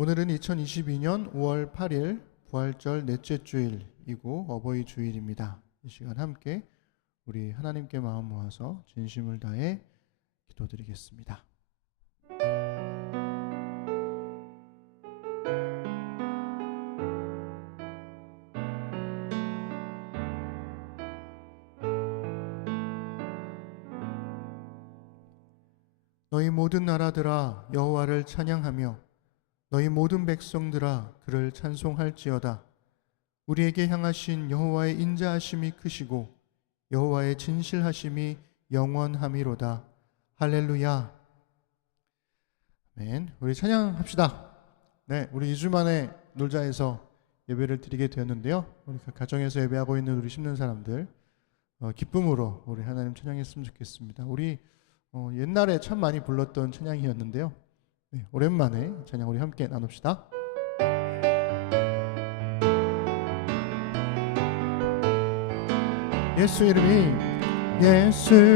오늘은 2022년 5월 8일 부활절 넷째 주일이고 어버이 주일입니다. 이 시간 함께 우리 하나님께 마음 모아서 진심을 다해 기도드리겠습니다. 너희 모든 나라들아 여호와를 찬양하며 너희 모든 백성들아 그를 찬송할지어다. 우리에게 향하신 여호와의 인자하심이 크시고 여호와의 진실하심이 영원함이로다. 할렐루야. 아멘. 우리 찬양합시다. 네, 우리 2주 만에 놀자에서 예배를 드리게 되었는데요. 우리 가정에서 예배하고 있는 우리 심는 사람들 기쁨으로 우리 하나님 찬양했으면 좋겠습니다. 우리 옛날에 참 많이 불렀던 찬양이었는데요. 네, 오랜만에 찬양 우리 함께 나눕시다. 예수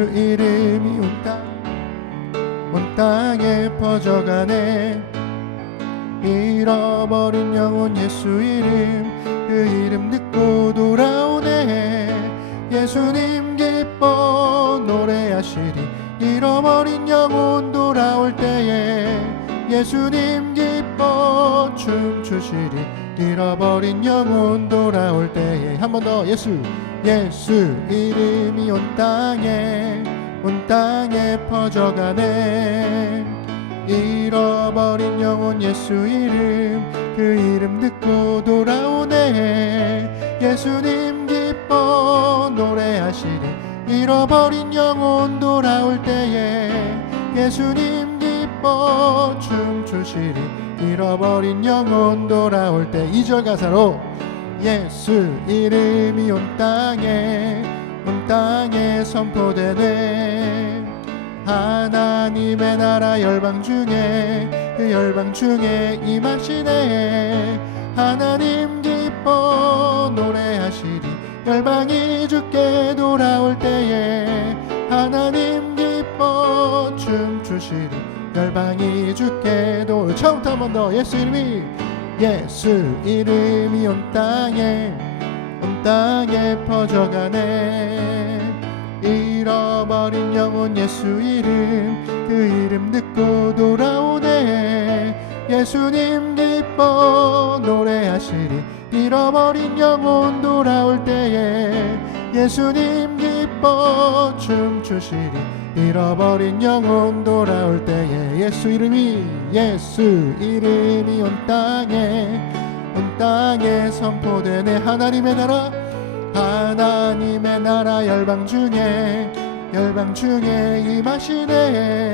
이름이 온 땅에 퍼져가네. 잃어버린 영혼 예수 이름, 그 이름 듣고 돌아오네. 예수님 기뻐 노래하시리. 잃어버린 영혼 돌아올 때에 예수님 기뻐 춤추시리. 잃어버린 영혼 돌아올 때에 한 번 더 예수 이름이 온 땅에 퍼져가네. 잃어버린 영혼 예수 이름, 그 이름 듣고 돌아오네. 예수님 기뻐 노래하시리. 잃어버린 영혼 돌아올 때에 예수님 기뻐 춤추시리. 잃어버린 영혼 돌아올 때 2절 가사로 예수 이름이 온 땅에 선포되네. 하나님의 나라 열방 중에 그 열방 중에 임하시네. 하나님 기뻐 노래하시리. 열방이 주께 돌아올 때에 하나님 기뻐 춤추시리. 열방이 주께 처음부터 한 번 더 예수 이름이 온 땅에 퍼져가네. 잃어버린 영혼 예수 이름, 그 이름 듣고 돌아오네. 예수님 기뻐 노래하시리. 잃어버린 영혼 돌아올 때에 예수님 기뻐 춤추시리. 잃어버린 영혼 돌아올 때에 예수 이름이 온 땅에 선포되네. 하나님의 나라 열방 중에 임하시네.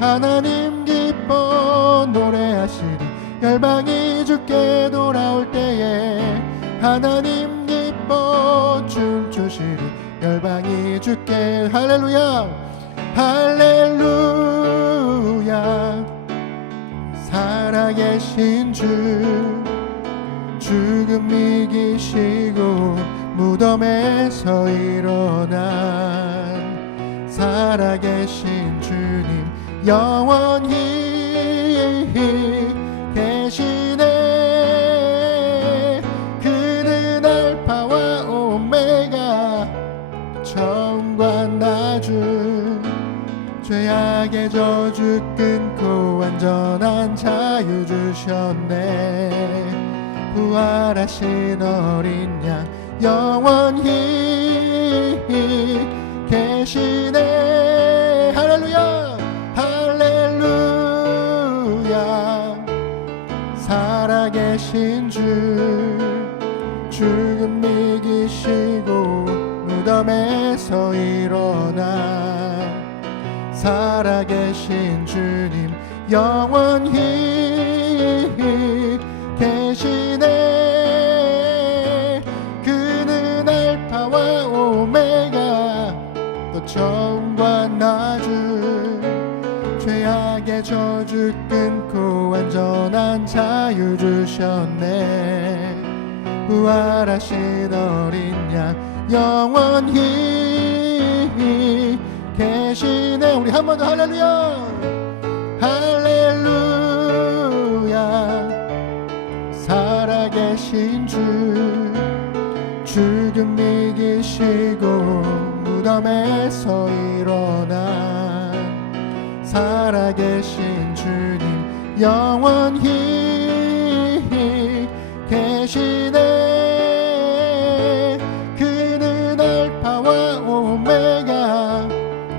하나님 기뻐 노래하시리. 열방이 주께 돌아올 때에 하나님 기뻐 춤추시리. 열방이 주께 할렐루야 할렐루야. 살아계신 주, 죽음 이기시고 무덤에서 일어난 살아계신 주님 영원히 계시네. 그는 알파와 오메가 처음과 나중, 죄악의 저주 끊고 완전한 자유 주셨네. 부활하신 어린 양 영원히 계시네. 할렐루야 할렐루야. 살아계신 주, 죽음 이기시고 무덤에서 일어나 살아계신 주님 영원히 계시네. 그는 알파와 오메가 또 처음과 나중, 죄악의 저주 끊고 완전한 자유 주셨네. 부활하신 어린 양 영원히 계시네. 우리 한 번 더 할렐루야 할렐루야. 살아계신 주님 영원히 계시네. 그는 알파와 오메가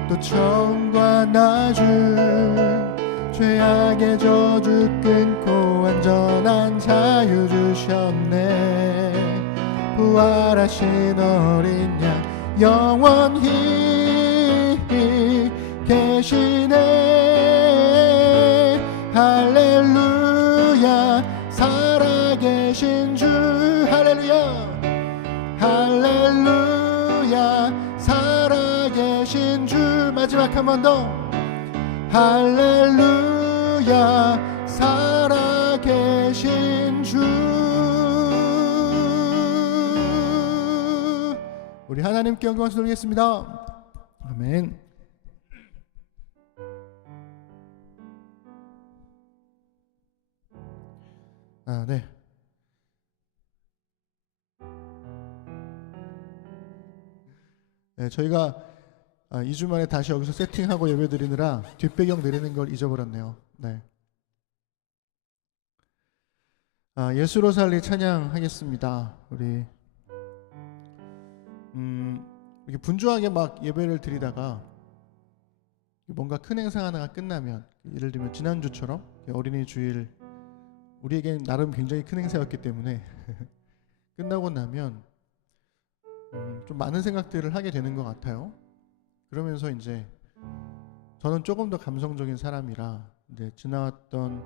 또 처음과 나중 죄악의 저주 끊고 완전한 자유 주셨네. 부활하신 어린 양 영원히 계시네. 할렐루야 살아계신 주 할렐루야 할렐루야 살아계신 주 마지막 한 번 더 할렐루야 살아계신 주. 우리 하나님께 영광을 돌리겠습니다. 아멘. 네. 저희가 2주 만에 다시 여기서 세팅하고 예배드리느라 뒷배경 드리는 걸 잊어버렸네요. 네. 예수로 살리 찬양하겠습니다. 우리 이렇게 분주하게 막 예배를 드리다가 뭔가 큰 행사 하나가 끝나면, 예를 들면 지난주처럼 어린이 주일, 우리에겐 나름 굉장히 큰 행사였기 때문에 끝나고 나면 좀 많은 생각들을 하게 되는 것 같아요. 그러면서 이제 저는 조금 더 감성적인 사람이라 이제 지나왔던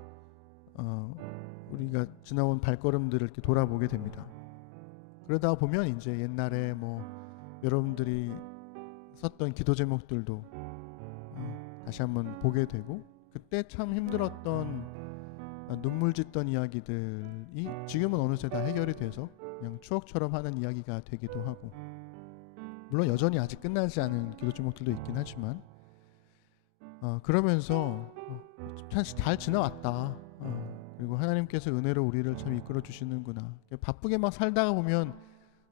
우리가 지나온 발걸음들을 이렇게 돌아보게 됩니다. 그러다 보면 이제 옛날에 뭐 여러분들이 썼던 기도 제목들도 다시 한번 보게 되고, 그때 참 힘들었던 눈물 짓던 이야기들이 지금은 어느새 다 해결이 돼서 그냥 추억처럼 하는 이야기가 되기도 하고, 물론 여전히 아직 끝나지 않은 기도 제목들도 있긴 하지만 그러면서 참 잘 지나왔다. 그리고 하나님께서 은혜로 우리를 참 이끌어 주시는구나. 바쁘게 막 살다가 보면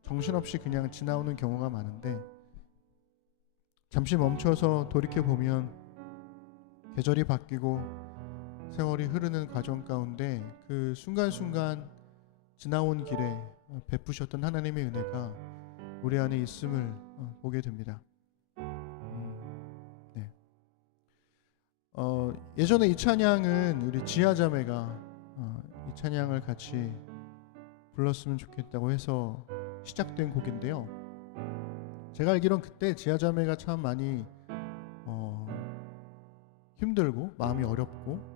정신없이 그냥 지나오는 경우가 많은데, 잠시 멈춰서 돌이켜 보면 계절이 바뀌고 세월이 흐르는 과정 가운데 그 순간순간 지나온 길에 베푸셨던 하나님의 은혜가 우리 안에 있음을 보게 됩니다. 네. 예전에 이 찬양은 우리 지하자매가 이 찬양을 같이 불렀으면 좋겠다고 해서 시작된 곡인데요. 제가 알기론 그때 지하자매가 참 많이 힘들고 마음이 어렵고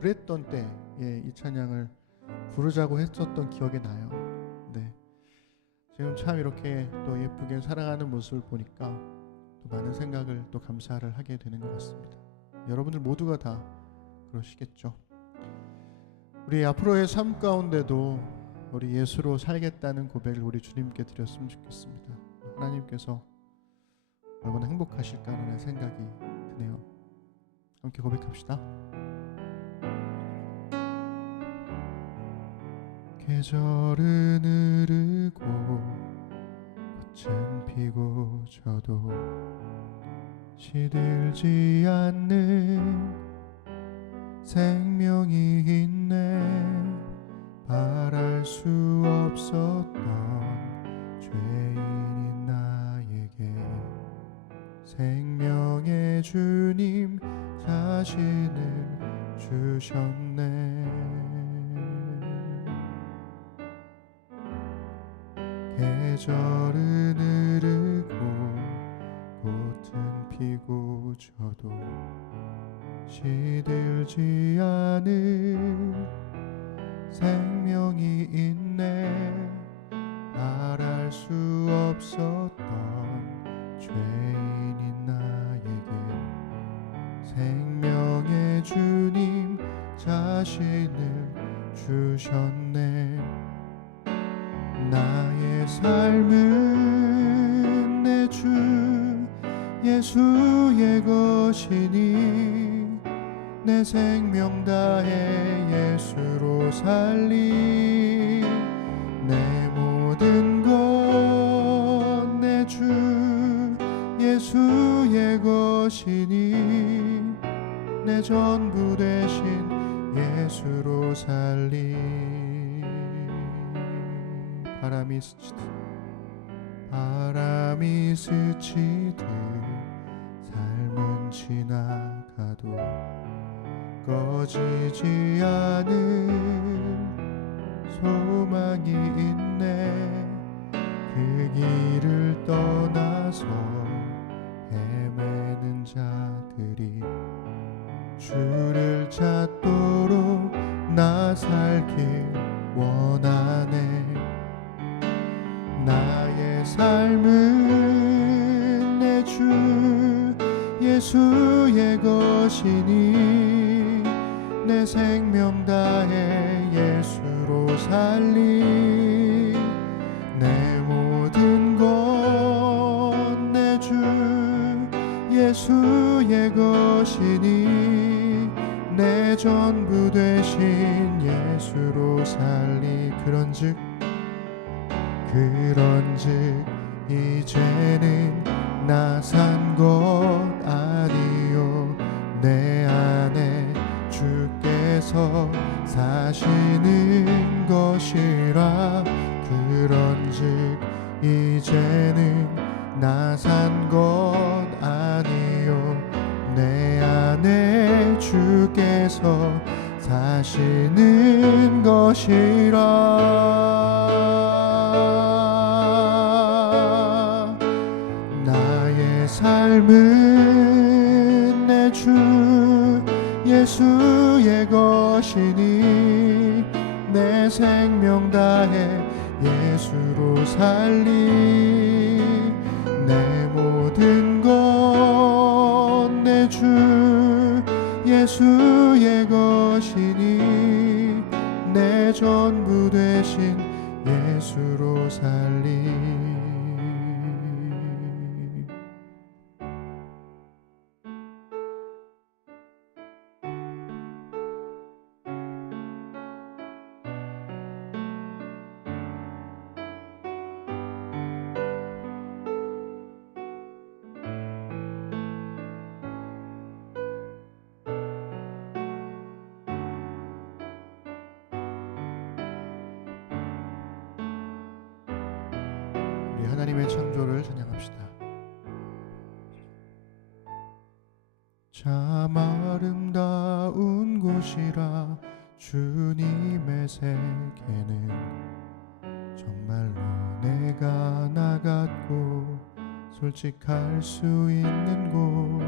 그랬던 때에 이 찬양을 부르자고 했었던 기억이 나요. 네. 지금 참 이렇게 또 예쁘게 살아가는 모습을 보니까 또 많은 생각을 또 감사를 하게 되는 것 같습니다. 여러분들 모두가 다 그러시겠죠. 우리 앞으로의 삶 가운데도 우리 예수로 살겠다는 고백을 우리 주님께 드렸으면 좋겠습니다. 하나님께서 얼마나 행복하실까 하는 생각이 드네요. 함께 고백합시다. 계절은 흐르고 꽃은 피고 져도 시들지 않는 생명이 있네. 바랄 수 없었던 죄인인 나에게 생명의 주님 자신을 주셨네. 계절은 흐르고 꽃은 피고 져도 시들지 않은 생명이 있네. 말할 수 없었던 죄인인 나에게 생명의 주님 자신을 주셨네. 나의 삶은 내 주 예수의 것이니 내 생명 다해 예수로 살리. 내 모든 것 내 주 예수의 것이니 내 전부 되신 예수로 살리. 바람이 스치듯 삶은 지나가도 꺼지지 않은 소망이 있네. 그 길을 떠나서 헤매는 자들이 주를 찾도록 나 살길 원하네. 나의 삶은 내 주 예수의 것이니 내 생명 다해 예수로 살리. 내 모든 것 내 주 예수의 것이니 내 전부 되신 예수로 살리. 그런즉 이제는 나 산 것 아니요 내 안에 주께서 사시는 것이라. 그런즉 이제는 나 산 것 아니요 내 안에 주께서 사시는 것이라. 나의 삶은 내 주 예수의 것이니 내 생명 다해 예수로 살리. 내 모든 것 내 주 예수의 것이니 내 전부 되신 예수로 살리. 우리 하나님의 창조를 찬양합시다. 참 아름다운 곳이라 주님의 세계는 정말로 내가 나갔고 솔직할 수 있는 곳.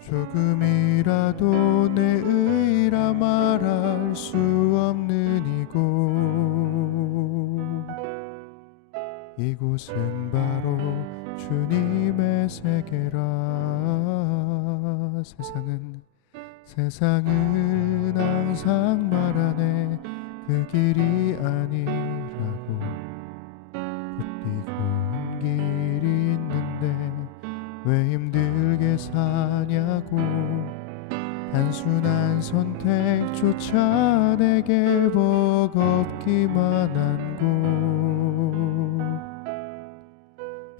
조금이라도 내 의라 말할 수 없는 이곳은 바로 주님의 세계라. 세상은 항상 말하네 그 길이 아니라고. 곧이고운 길이 있는데 왜 힘들게 사냐고. 단순한 선택조차 내게 버겁기만 한 곳.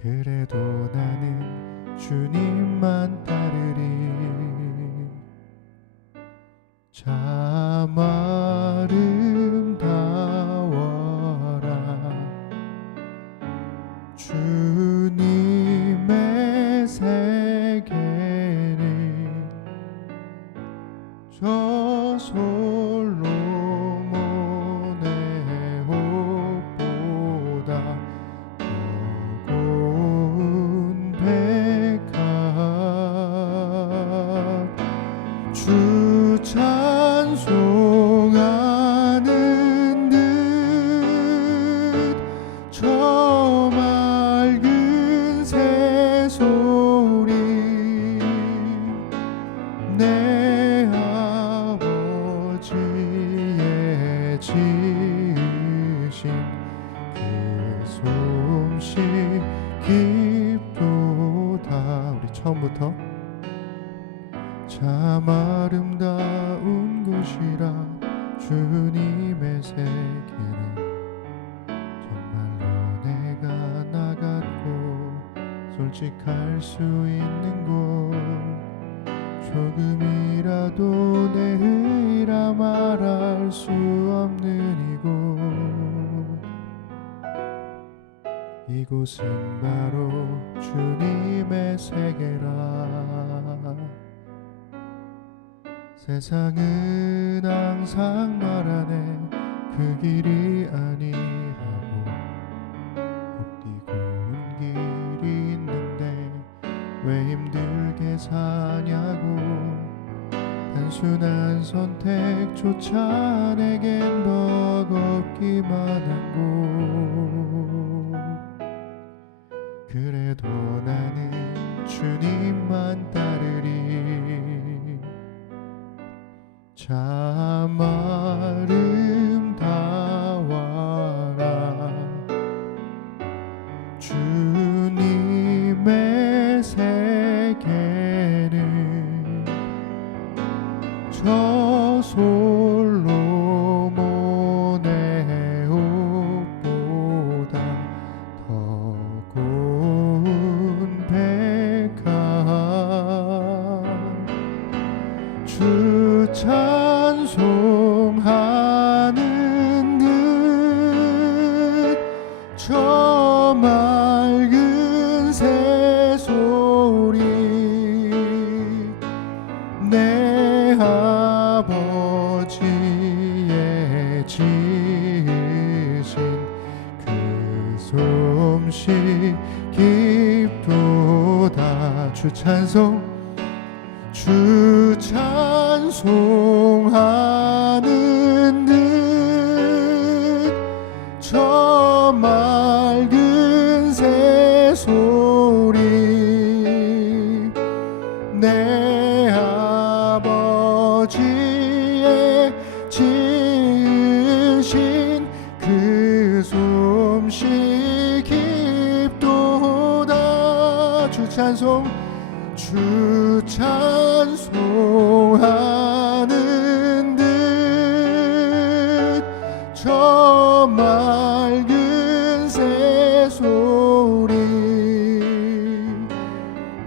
그래도 나는 주님만 따르리. 참 아름다워라 주님의 세계는 저 솔로몬의 호보다 더 고운 백합. 주 찬송하는 듯 저 맑은 새소리 내 아버지의 지으신 그 솜씨 깊도다. 우리 처음부터 참 아름다운 곳이라 이곳은 바로 주님의 세계라. 세상은 항상 말하네 그 길이 아니라고. 곱디고 온 길이 있는데 왜 힘들게 사냐고. 단순한 선택조차 내겐 버겁기만 하고. 그래도 나는 주님만 따르리. 참 아름다워라 주님의 세계는. 저 솔로몬의 옷보다 더 고운 백합. 주 찬송하는 듯 저 맑은 새소리. 내 아버지의 지으신 그 솜씨 깊도다. 주 찬송하는 듯 저 맑은 새소리. 내 아버지의 지으신 그 솜씨 깊도다. 주 찬송하는 듯 저 맑은 새소리.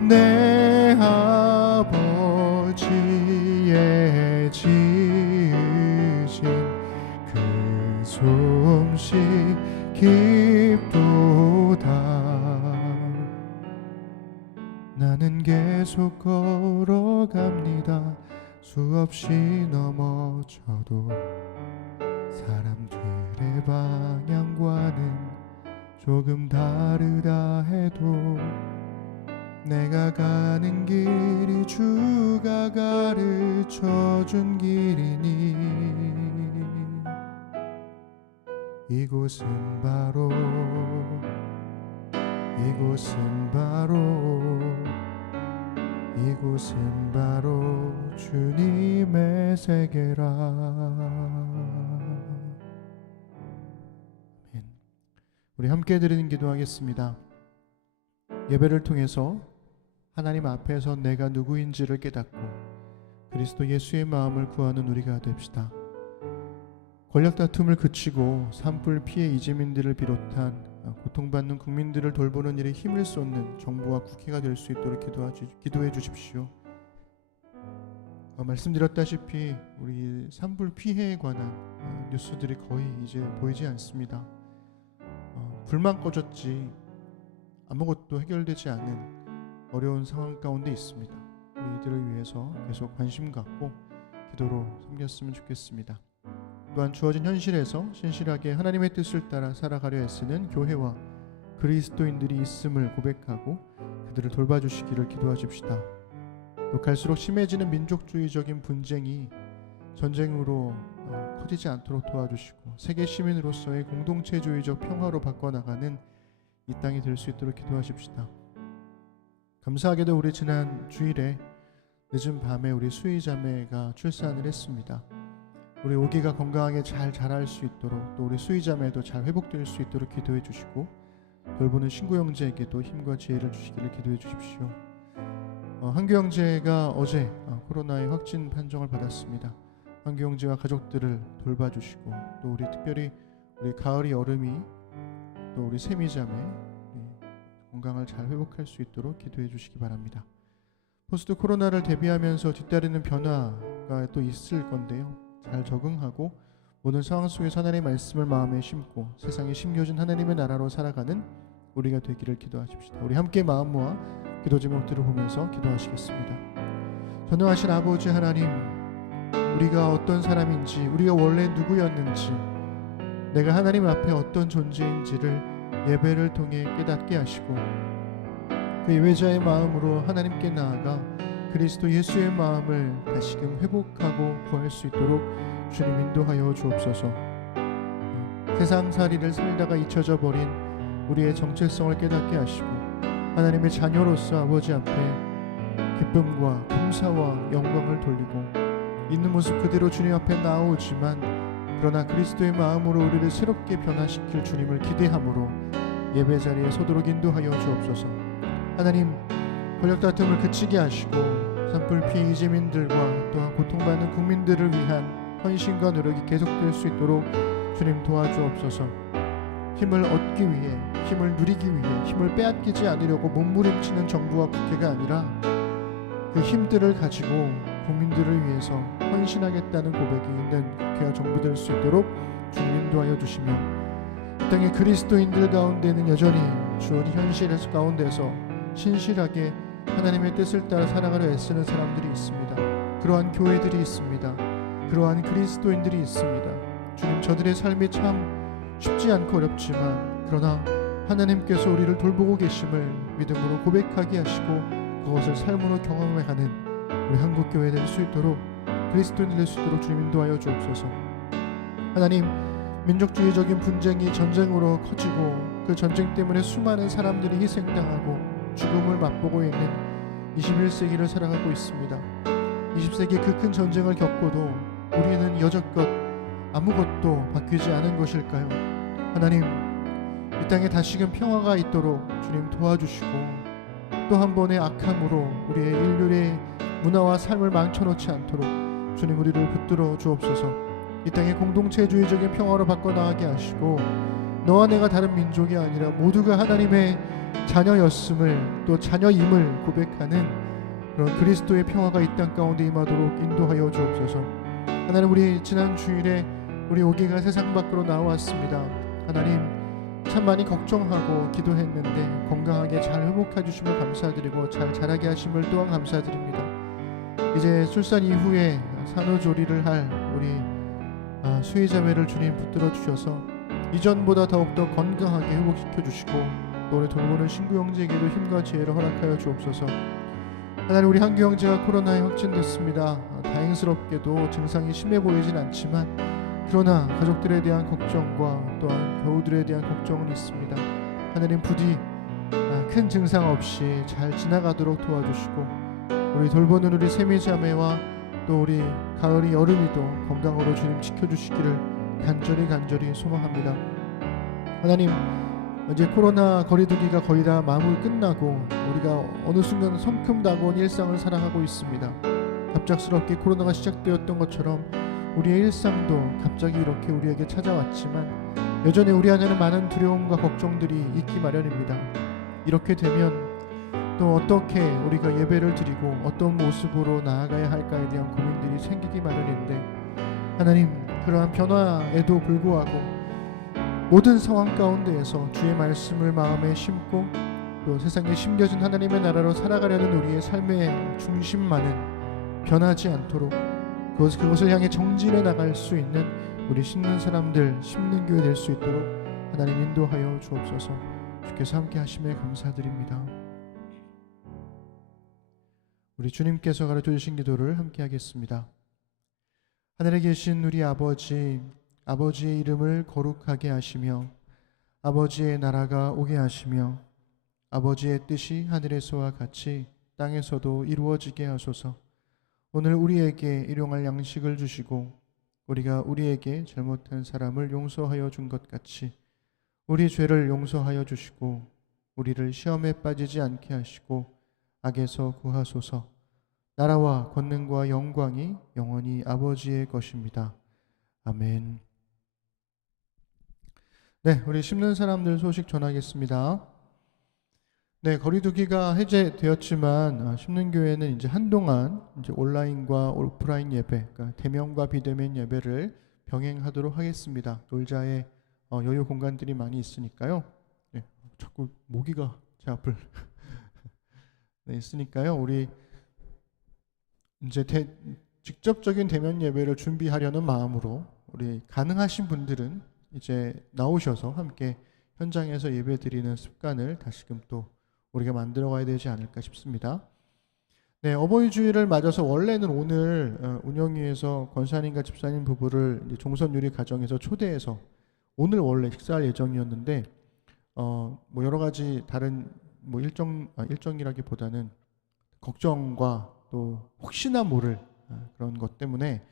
내 아버지의 지으신 그 솜씨 깊도다. 나는 계속 걸어갑니다. 수없이 넘어져도 사람들의 방향과는 조금 다르다 해도 내가 가는 길이 주가 가르쳐준 길이니. 이곳은 바로 주님의 세계라. 아멘. 우리 함께 드리는 기도하겠습니다. 예배를 통해서 하나님 앞에서 내가 누구인지를 깨닫고 그리스도 예수의 마음을 구하는 우리가 됩시다. 권력 다툼을 그치고 산불 피해 이재민들을 비롯한 고통받는 국민들을 돌보는 일에 힘을 쏟는 정부와 국회가 될 수 있도록 기도해 주십시오. 말씀드렸다시피 우리 산불 피해에 관한 뉴스들이 거의 이제 보이지 않습니다. 불만 꺼졌지 아무것도 해결되지 않은 어려운 상황 가운데 있습니다. 우리 이들을 위해서 계속 관심 갖고 기도로 섬겼으면 좋겠습니다. 또한 주어진 현실에서 신실하게 하나님의 뜻을 따라 살아가려 애쓰는 교회와 그리스도인들이 있음을 고백하고 그들을 돌봐주시기를 기도하십시다. 또 갈수록 심해지는 민족주의적인 분쟁이 전쟁으로 커지지 않도록 도와주시고 세계 시민으로서의 공동체주의적 평화로 바꿔나가는 이 땅이 될 수 있도록 기도하십시다. 감사하게도 우리 지난 주일에 늦은 밤에 우리 수희자매가 출산을 했습니다. 우리 오기가 건강하게 잘 자랄 수 있도록 또 우리 수희자매도 잘 회복될 수 있도록 기도해 주시고 돌보는 신구 형제에게도 힘과 지혜를 주시기를 기도해 주십시오. 한규 형제가 어제 코로나의 확진 판정을 받았습니다. 한규 형제와 가족들을 돌봐주시고 또 우리 특별히 우리 가을이 여름이 또 우리 세미자매 건강을 잘 회복할 수 있도록 기도해 주시기 바랍니다. 포스트 코로나를 대비하면서 뒤따르는 변화가 또 있을 건데요. 잘 적응하고 모든 상황 속에서 하나님의 말씀을 마음에 심고 세상에 심겨진 하나님의 나라로 살아가는 우리가 되기를 기도하십시다. 우리 함께 마음 모아 기도 제목들을 보면서 기도하시겠습니다. 전능하신 아버지 하나님, 우리가 어떤 사람인지, 우리가 원래 누구였는지, 내가 하나님 앞에 어떤 존재인지를 예배를 통해 깨닫게 하시고 그 예배자의 마음으로 하나님께 나아가 그리스도 예수의 마음을 다시금 회복하고 구할 수 있도록 주님 인도하여 주옵소서. 세상살이를 살다가 잊혀져 버린 우리의 정체성을 깨닫게 하시고 하나님의 자녀로서 아버지 앞에 기쁨과 감사와 영광을 돌리고 있는 모습 그대로 주님 앞에 나오지만 그러나 그리스도의 마음으로 우리를 새롭게 변화시킬 주님을 기대함으로 예배 자리에 서도록 인도하여 주옵소서. 하나님, 권력 다툼을 그치게 하시고 산불 피해 이재민들과 또한 고통받는 국민들을 위한 헌신과 노력이 계속될 수 있도록 주님 도와주옵소서. 힘을 얻기 위해, 힘을 누리기 위해 힘을 빼앗기지 않으려고 몸부림치는 정부와 국회가 아니라 그 힘들을 가지고 국민들을 위해서 헌신하겠다는 고백이 있는 국회와 정부 될 수 있도록 주님 인도하여 주시며 이 땅의 그리스도인들 가운데는 여전히 주어진 현실 가운데서 신실하게 하나님의 뜻을 따라 살아가려 애쓰는 사람들이 있습니다. 그러한 교회들이 있습니다. 그러한 그리스도인들이 있습니다. 주님, 저들의 삶이 참 쉽지 않고 어렵지만 그러나 하나님께서 우리를 돌보고 계심을 믿음으로 고백하게 하시고 그것을 삶으로 경험하는 우리 한국교회 될 수 있도록 그리스도인이 될 수 있도록 주님 인도하여 주옵소서. 하나님, 민족주의적인 분쟁이 전쟁으로 커지고 그 전쟁 때문에 수많은 사람들이 희생당하고 죽음을 맛보고 있는 21세기를 살아가고 있습니다. 20세기 그 큰 전쟁을 겪고도 우리는 여적껏 아무것도 바뀌지 않은 것일까요? 하나님, 이 땅에 다시금 평화가 있도록 주님 도와주시고 또 한 번의 악함으로 우리의 인류의 문화와 삶을 망쳐놓지 않도록 주님 우리를 붙들어 주옵소서. 이 땅의 공동체주의적인 평화로 바꿔나가게 하시고 너와 내가 다른 민족이 아니라 모두가 하나님의 자녀였음을 또 자녀임을 고백하는 그런 그리스도의 평화가 이 땅 가운데 임하도록 인도하여 주옵소서. 하나님, 우리 지난 주일에 우리 오기가 세상 밖으로 나왔습니다. 하나님, 참 많이 걱정하고 기도했는데 건강하게 잘 회복해 주심을 감사드리고 잘 자라게 하심을 또한 감사드립니다. 이제 출산 이후에 산후조리를 할 우리 수혜자매를 주님 붙들어 주셔서 이전보다 더욱더 건강하게 회복시켜 주시고 또 우리 돌보는 신구 형제에게도 힘과 지혜를 허락하여 주옵소서. 하나님, 우리 한규 형제가 코로나에 확진됐습니다. 다행스럽게도 증상이 심해 보이진 않지만 그러나 가족들에 대한 걱정과 또한 교우들에 대한 걱정은 있습니다. 하나님, 부디 큰 증상 없이 잘 지나가도록 도와주시고 우리 돌보는 우리 세미자매와 또 우리 가을이 여름이도 건강으로 주님 지켜주시기를 간절히 소망합니다. 하나님, 이제 코로나 거리두기가 거의 다 마무리 끝나고 우리가 어느 순간 성큼다고온 일상을 살아가고 있습니다. 갑작스럽게 코로나가 시작되었던 것처럼 우리의 일상도 갑자기 이렇게 우리에게 찾아왔지만 여전히 우리 안에는 많은 두려움과 걱정들이 있기 마련입니다. 이렇게 되면 또 어떻게 우리가 예배를 드리고 어떤 모습으로 나아가야 할까에 대한 고민들이 생기기 마련인데 하나님, 그러한 변화에도 불구하고 모든 상황 가운데에서 주의 말씀을 마음에 심고 또 세상에 심겨진 하나님의 나라로 살아가려는 우리의 삶의 중심만은 변하지 않도록 그것을 향해 정진해 나갈 수 있는 우리 심는 사람들, 심는 교회 될 수 있도록 하나님 인도하여 주옵소서. 주께서 함께 하심에 감사드립니다. 우리 주님께서 가르쳐 주신 기도를 함께 하겠습니다. 하늘에 계신 우리 아버지, 아버지의 이름을 거룩하게 하시며 아버지의 나라가 오게 하시며 아버지의 뜻이 하늘에서와 같이 땅에서도 이루어지게 하소서. 오늘 우리에게 일용할 양식을 주시고 우리가 우리에게 잘못한 사람을 용서하여 준 것 같이 우리 죄를 용서하여 주시고 우리를 시험에 빠지지 않게 하시고 악에서 구하소서. 나라와 권능과 영광이 영원히 아버지의 것입니다. 아멘. 네, 우리 심는 사람들 소식 전하겠습니다. 네, 거리두기가 해제되었지만 심는 교회는 이제 한동안 이제 온라인과 오프라인 예배, 그러니까 대면과 비대면 예배를 병행하도록 하겠습니다. 놀자의 여유 공간들이 많이 있으니까요. 네, 자꾸 모기가 제 앞을 네, 있으니까요. 우리 이제 직접적인 대면 예배를 준비하려는 마음으로 우리 가능하신 분들은 이제 나오셔서 함께 현장에서 예배 드리는 습관을 다시금 또 우리가 만들어 가야 되지 않을까 싶습니다. 네, 어버이 주일을 맞아서 원래는 오늘 운영위에서 권사님과 집사님 부부를 이제 종선유리 가정에서 초대해서 오늘 원래 식사할 예정이었는데 뭐 여러 가지 다른 뭐 일정이라기보다는 걱정과 또 혹시나 모를 그런 것 때문에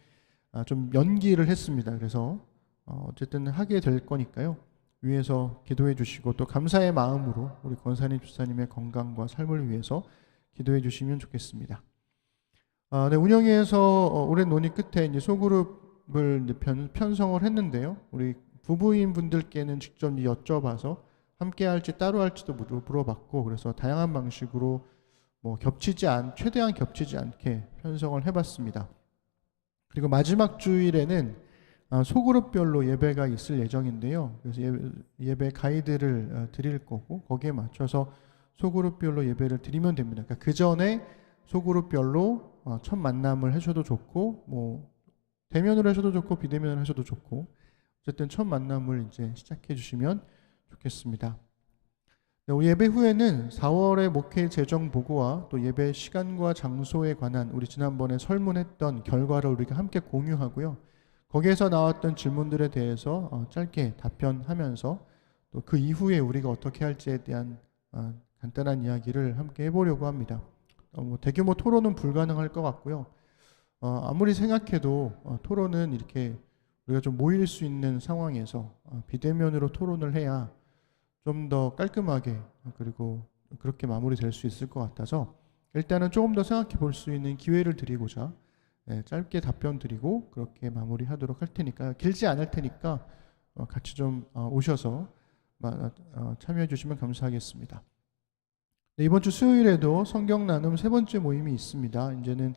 좀 연기를 했습니다. 그래서 어쨌든 하게 될 거니까요. 위에서 기도해 주시고 또 감사의 마음으로 우리 권사님 집사님의 건강과 삶을 위해서 기도해 주시면 좋겠습니다. 네, 운영위에서 오랜 논의 끝에 이제 소그룹을 이제 편성을 했는데요. 우리 부부인 분들께는 직접 여쭤봐서 함께 할지 따로 할지도 물어봤고, 그래서 다양한 방식으로 뭐 최대한 겹치지 않게 편성을 해봤습니다. 그리고 마지막 주일에는 소그룹별로 예배가 있을 예정인데요. 그래서 예배 가이드를 드릴 거고 거기에 맞춰서 소그룹별로 예배를 드리면 됩니다. 그러니까 그 전에 소그룹별로 첫 만남을 하셔도 좋고, 뭐 대면으로 하셔도 좋고 비대면으로 하셔도 좋고, 어쨌든 첫 만남을 이제 시작해 주시면 좋겠습니다. 네, 우리 예배 후에는 4월의 목회 재정 보고와 또 예배 시간과 장소에 관한 우리 지난번에 설문했던 결과를 우리가 함께 공유하고요. 거기에서 나왔던 질문들에 대해서 짧게 답변하면서 또 그 이후에 우리가 어떻게 할지에 대한 간단한 이야기를 함께 해보려고 합니다. 뭐 대규모 토론은 불가능할 것 같고요. 아무리 생각해도 토론은 이렇게 우리가 좀 모일 수 있는 상황에서 비대면으로 토론을 해야 좀 더 깔끔하게 그리고 그렇게 마무리될 수 있을 것 같아서 일단은 조금 더 생각해 볼 수 있는 기회를 드리고자 짧게 답변 드리고 그렇게 마무리하도록 할 테니까, 길지 않을 테니까 같이 좀 오셔서 참여해 주시면 감사하겠습니다. 네, 이번 주 수요일에도 성경 나눔 세 번째 모임이 있습니다. 이제는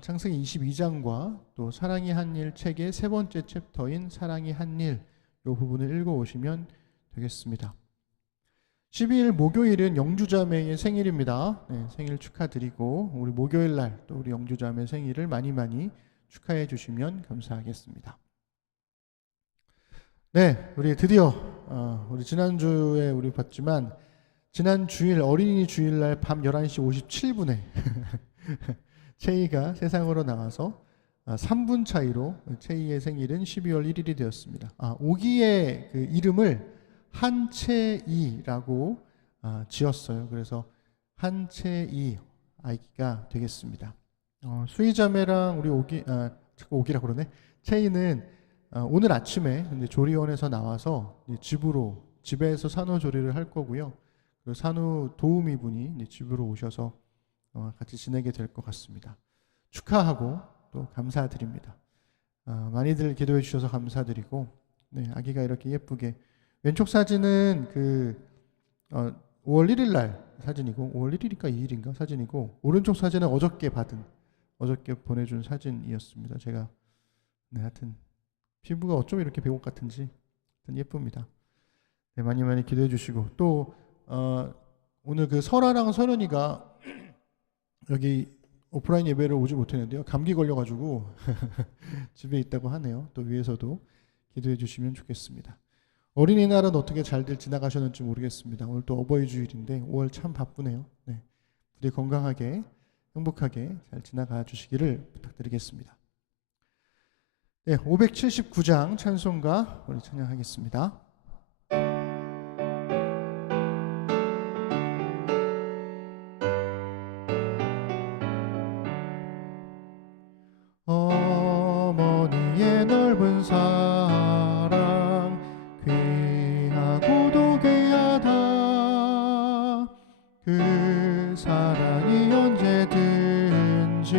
창세기 22장과 또 사랑이 한 일 책의 세 번째 챕터인 사랑이 한 일 이 부분을 읽어 오시면 되겠습니다. 12일 목요일은 영주자매의 생일입니다. 네, 생일 축하드리고 우리 목요일 날 또 우리 영주자매 생일을 많이 축하해 주시면 감사하겠습니다. 네, 우리 드디어 우리 지난주에 우리 봤지만 지난 주일 어린이 주일날 밤 11시 57분에 채이가 세상으로 나와서 3분 차이로 채이의 생일은 12월 1일이 되었습니다. 오기의 그 이름을 한채이라고 지었어요. 그래서 한채이 아기가 되겠습니다. 수희자매랑 우리 오기라 그러네. 채이는 오늘 아침에 조리원에서 나와서 집에서 산후조리를 할 거고요. 그 산후 도우미 분이 집으로 오셔서 같이 지내게 될 것 같습니다. 축하하고 또 감사드립니다. 많이들 기도해 주셔서 감사드리고, 네, 아기가 이렇게 예쁘게, 왼쪽 사진은 5월 1일 날 사진이고 5월 1일인가 2일인가 사진이고, 오른쪽 사진은 어저께 보내준 사진이었습니다. 제가 하여튼 피부가 어쩜 이렇게 배옥 같은지 하여튼 예쁩니다. 네, 많이 기도해 주시고, 또 오늘 그 설아랑 설은이가 여기 오프라인 예배를 오지 못했는데요. 감기 걸려가지고 집에 있다고 하네요. 또 위에서도 기도해 주시면 좋겠습니다. 어린이날은 어떻게 잘들 지나가셨는지 모르겠습니다. 오늘 또 어버이 주일인데 5월 참 바쁘네요. 네, 부디 건강하게 행복하게 잘 지나가 주시기를 부탁드리겠습니다. 네, 579장 찬송가 우리 찬양하겠습니다. 어머니의 넓은 사랑 귀하고도 귀하다. 그 사랑이 언제든지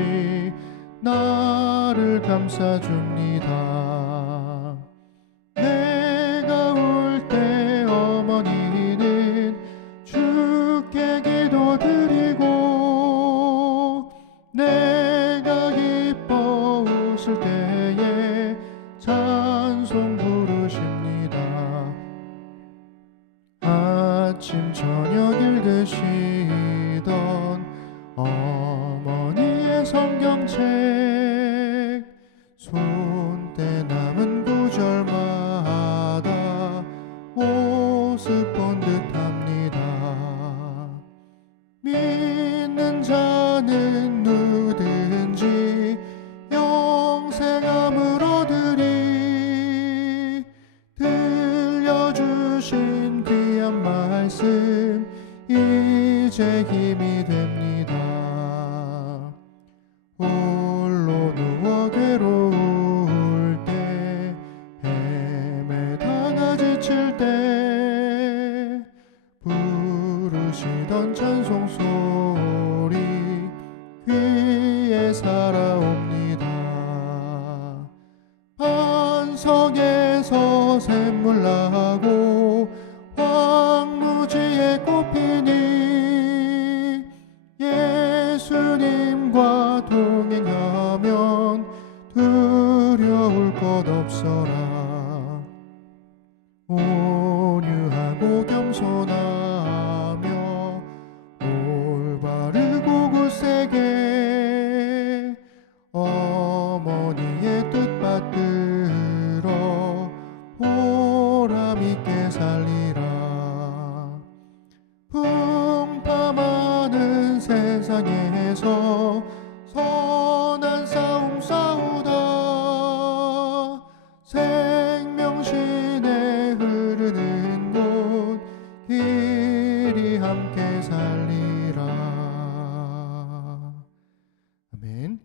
나를 감싸줍니다. 내가 울 때 어머니는 주께 기도드리고, 내가 기뻐 웃을 때에 찬송 부르십니다. 아침 손때 남은 구절마다 모습 본 듯합니다. 믿는 자는 누든지 영생함을 얻으리. 들려주신 귀한 말씀 이제 힘이 됩니다. 홀로 누워 괴로울 때, 헤매다가 지칠 때 부르시던 찬송 소리 귀에 살아옵니다. 반석에서 샘물 나고 황무지에 꽃피니 예수님과 동행하면 두려울 것 없어라. 온유하고 겸손하며 올바르고 굳세게 어머니의 뜻 받들어 보람있게 살리라. 풍파많은 세상에서 선한 싸움 싸우다 생명신에 흐르는 곳 길이 함께 살리라. 아멘.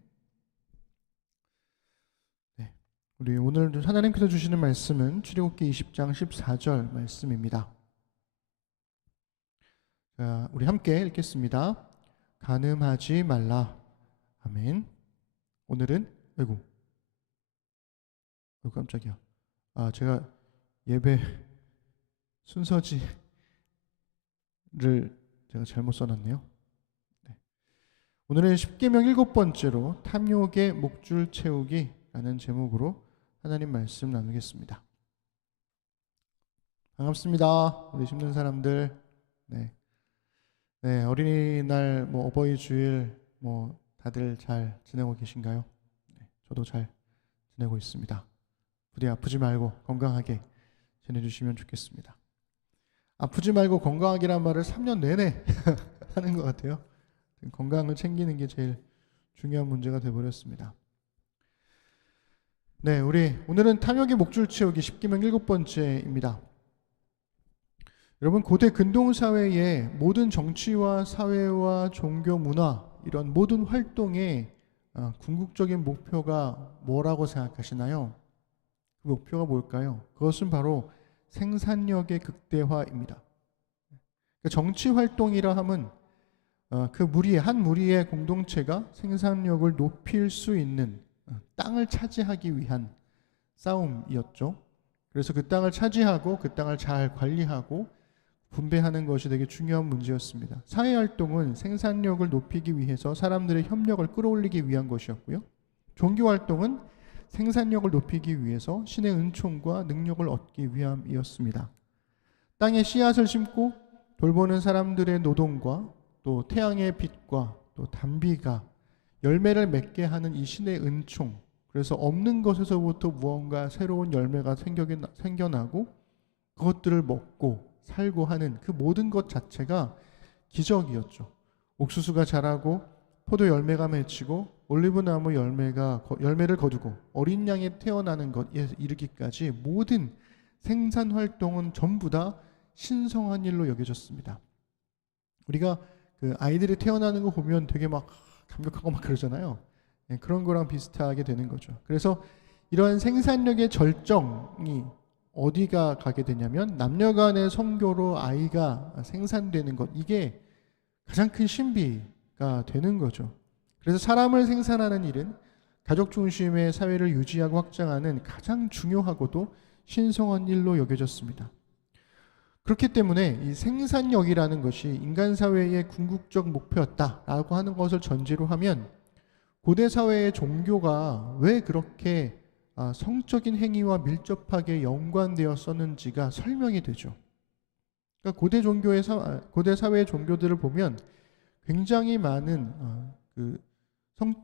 네, 우리 오늘 하나님께서 주시는 말씀은 출애굽기 20장 14절 말씀입니다. 자, 우리 함께 읽겠습니다. 간음하지 말라. 아멘. 오늘은 깜짝이야. 제가 예배 순서지를 제가 잘못 써놨네요. 네. 오늘은 십계명 7번째로 탐욕의 목줄 채우기라는 제목으로 하나님 말씀 나누겠습니다. 반갑습니다. 우리 심는 사람들. 네, 어린이날 어버이 주일 다들 잘 지내고 계신가요? 네, 저도 잘 지내고 있습니다. 부디 아프지 말고 건강하게 지내주시면 좋겠습니다. 아프지 말고 건강하게란 말을 3년 내내 하는 것 같아요. 건강을 챙기는 게 제일 중요한 문제가 되어버렸습니다. 네, 우리 오늘은 탐욕의 목줄 채우기 십계명 7번째입니다. 여러분, 고대 근동사회의 모든 정치와 사회와 종교 문화 이런 모든 활동의 궁극적인 목표가 뭐라고 생각하시나요? 그 목표가 뭘까요? 그것은 바로 생산력의 극대화입니다. 정치 활동이라 함은 그 한 무리의 공동체가 생산력을 높일 수 있는 땅을 차지하기 위한 싸움이었죠. 그래서 그 땅을 차지하고 그 땅을 잘 관리하고 분배하는 것이 되게 중요한 문제였습니다. 사회활동은 생산력을 높이기 위해서 사람들의 협력을 끌어올리기 위한 것이었고요. 종교활동은 생산력을 높이기 위해서 신의 은총과 능력을 얻기 위함이었습니다. 땅에 씨앗을 심고 돌보는 사람들의 노동과 또 태양의 빛과 또 단비가 열매를 맺게 하는 이 신의 은총, 그래서 없는 것에서부터 무언가 새로운 열매가 생겨나고 그것들을 먹고 살고 하는 그 모든 것 자체가 기적이었죠. 옥수수가 자라고 포도 열매가 맺히고 올리브나무 열매를 거두고 어린 양이 태어나는 것에 이르기까지 모든 생산 활동은 전부 다 신성한 일로 여겨졌습니다. 우리가 그 아이들이 태어나는 거 보면 되게 막 감격하고 막 그러잖아요. 네, 그런 거랑 비슷하게 되는 거죠. 그래서 이러한 생산력의 절정이 어디가 가게 되냐면 남녀 간의 성교로 아이가 생산되는 것, 이게 가장 큰 신비가 되는 거죠. 그래서 사람을 생산하는 일은 가족 중심의 사회를 유지하고 확장하는 가장 중요하고도 신성한 일로 여겨졌습니다. 그렇기 때문에 이 생산력이라는 것이 인간 사회의 궁극적 목표였다라고 하는 것을 전제로 하면 고대 사회의 종교가 왜 그렇게 성적인 행위와 밀접하게 연관되었었는지가 설명이 되죠. 그러니까 고대 사회의 종교들을 보면 굉장히 많은 그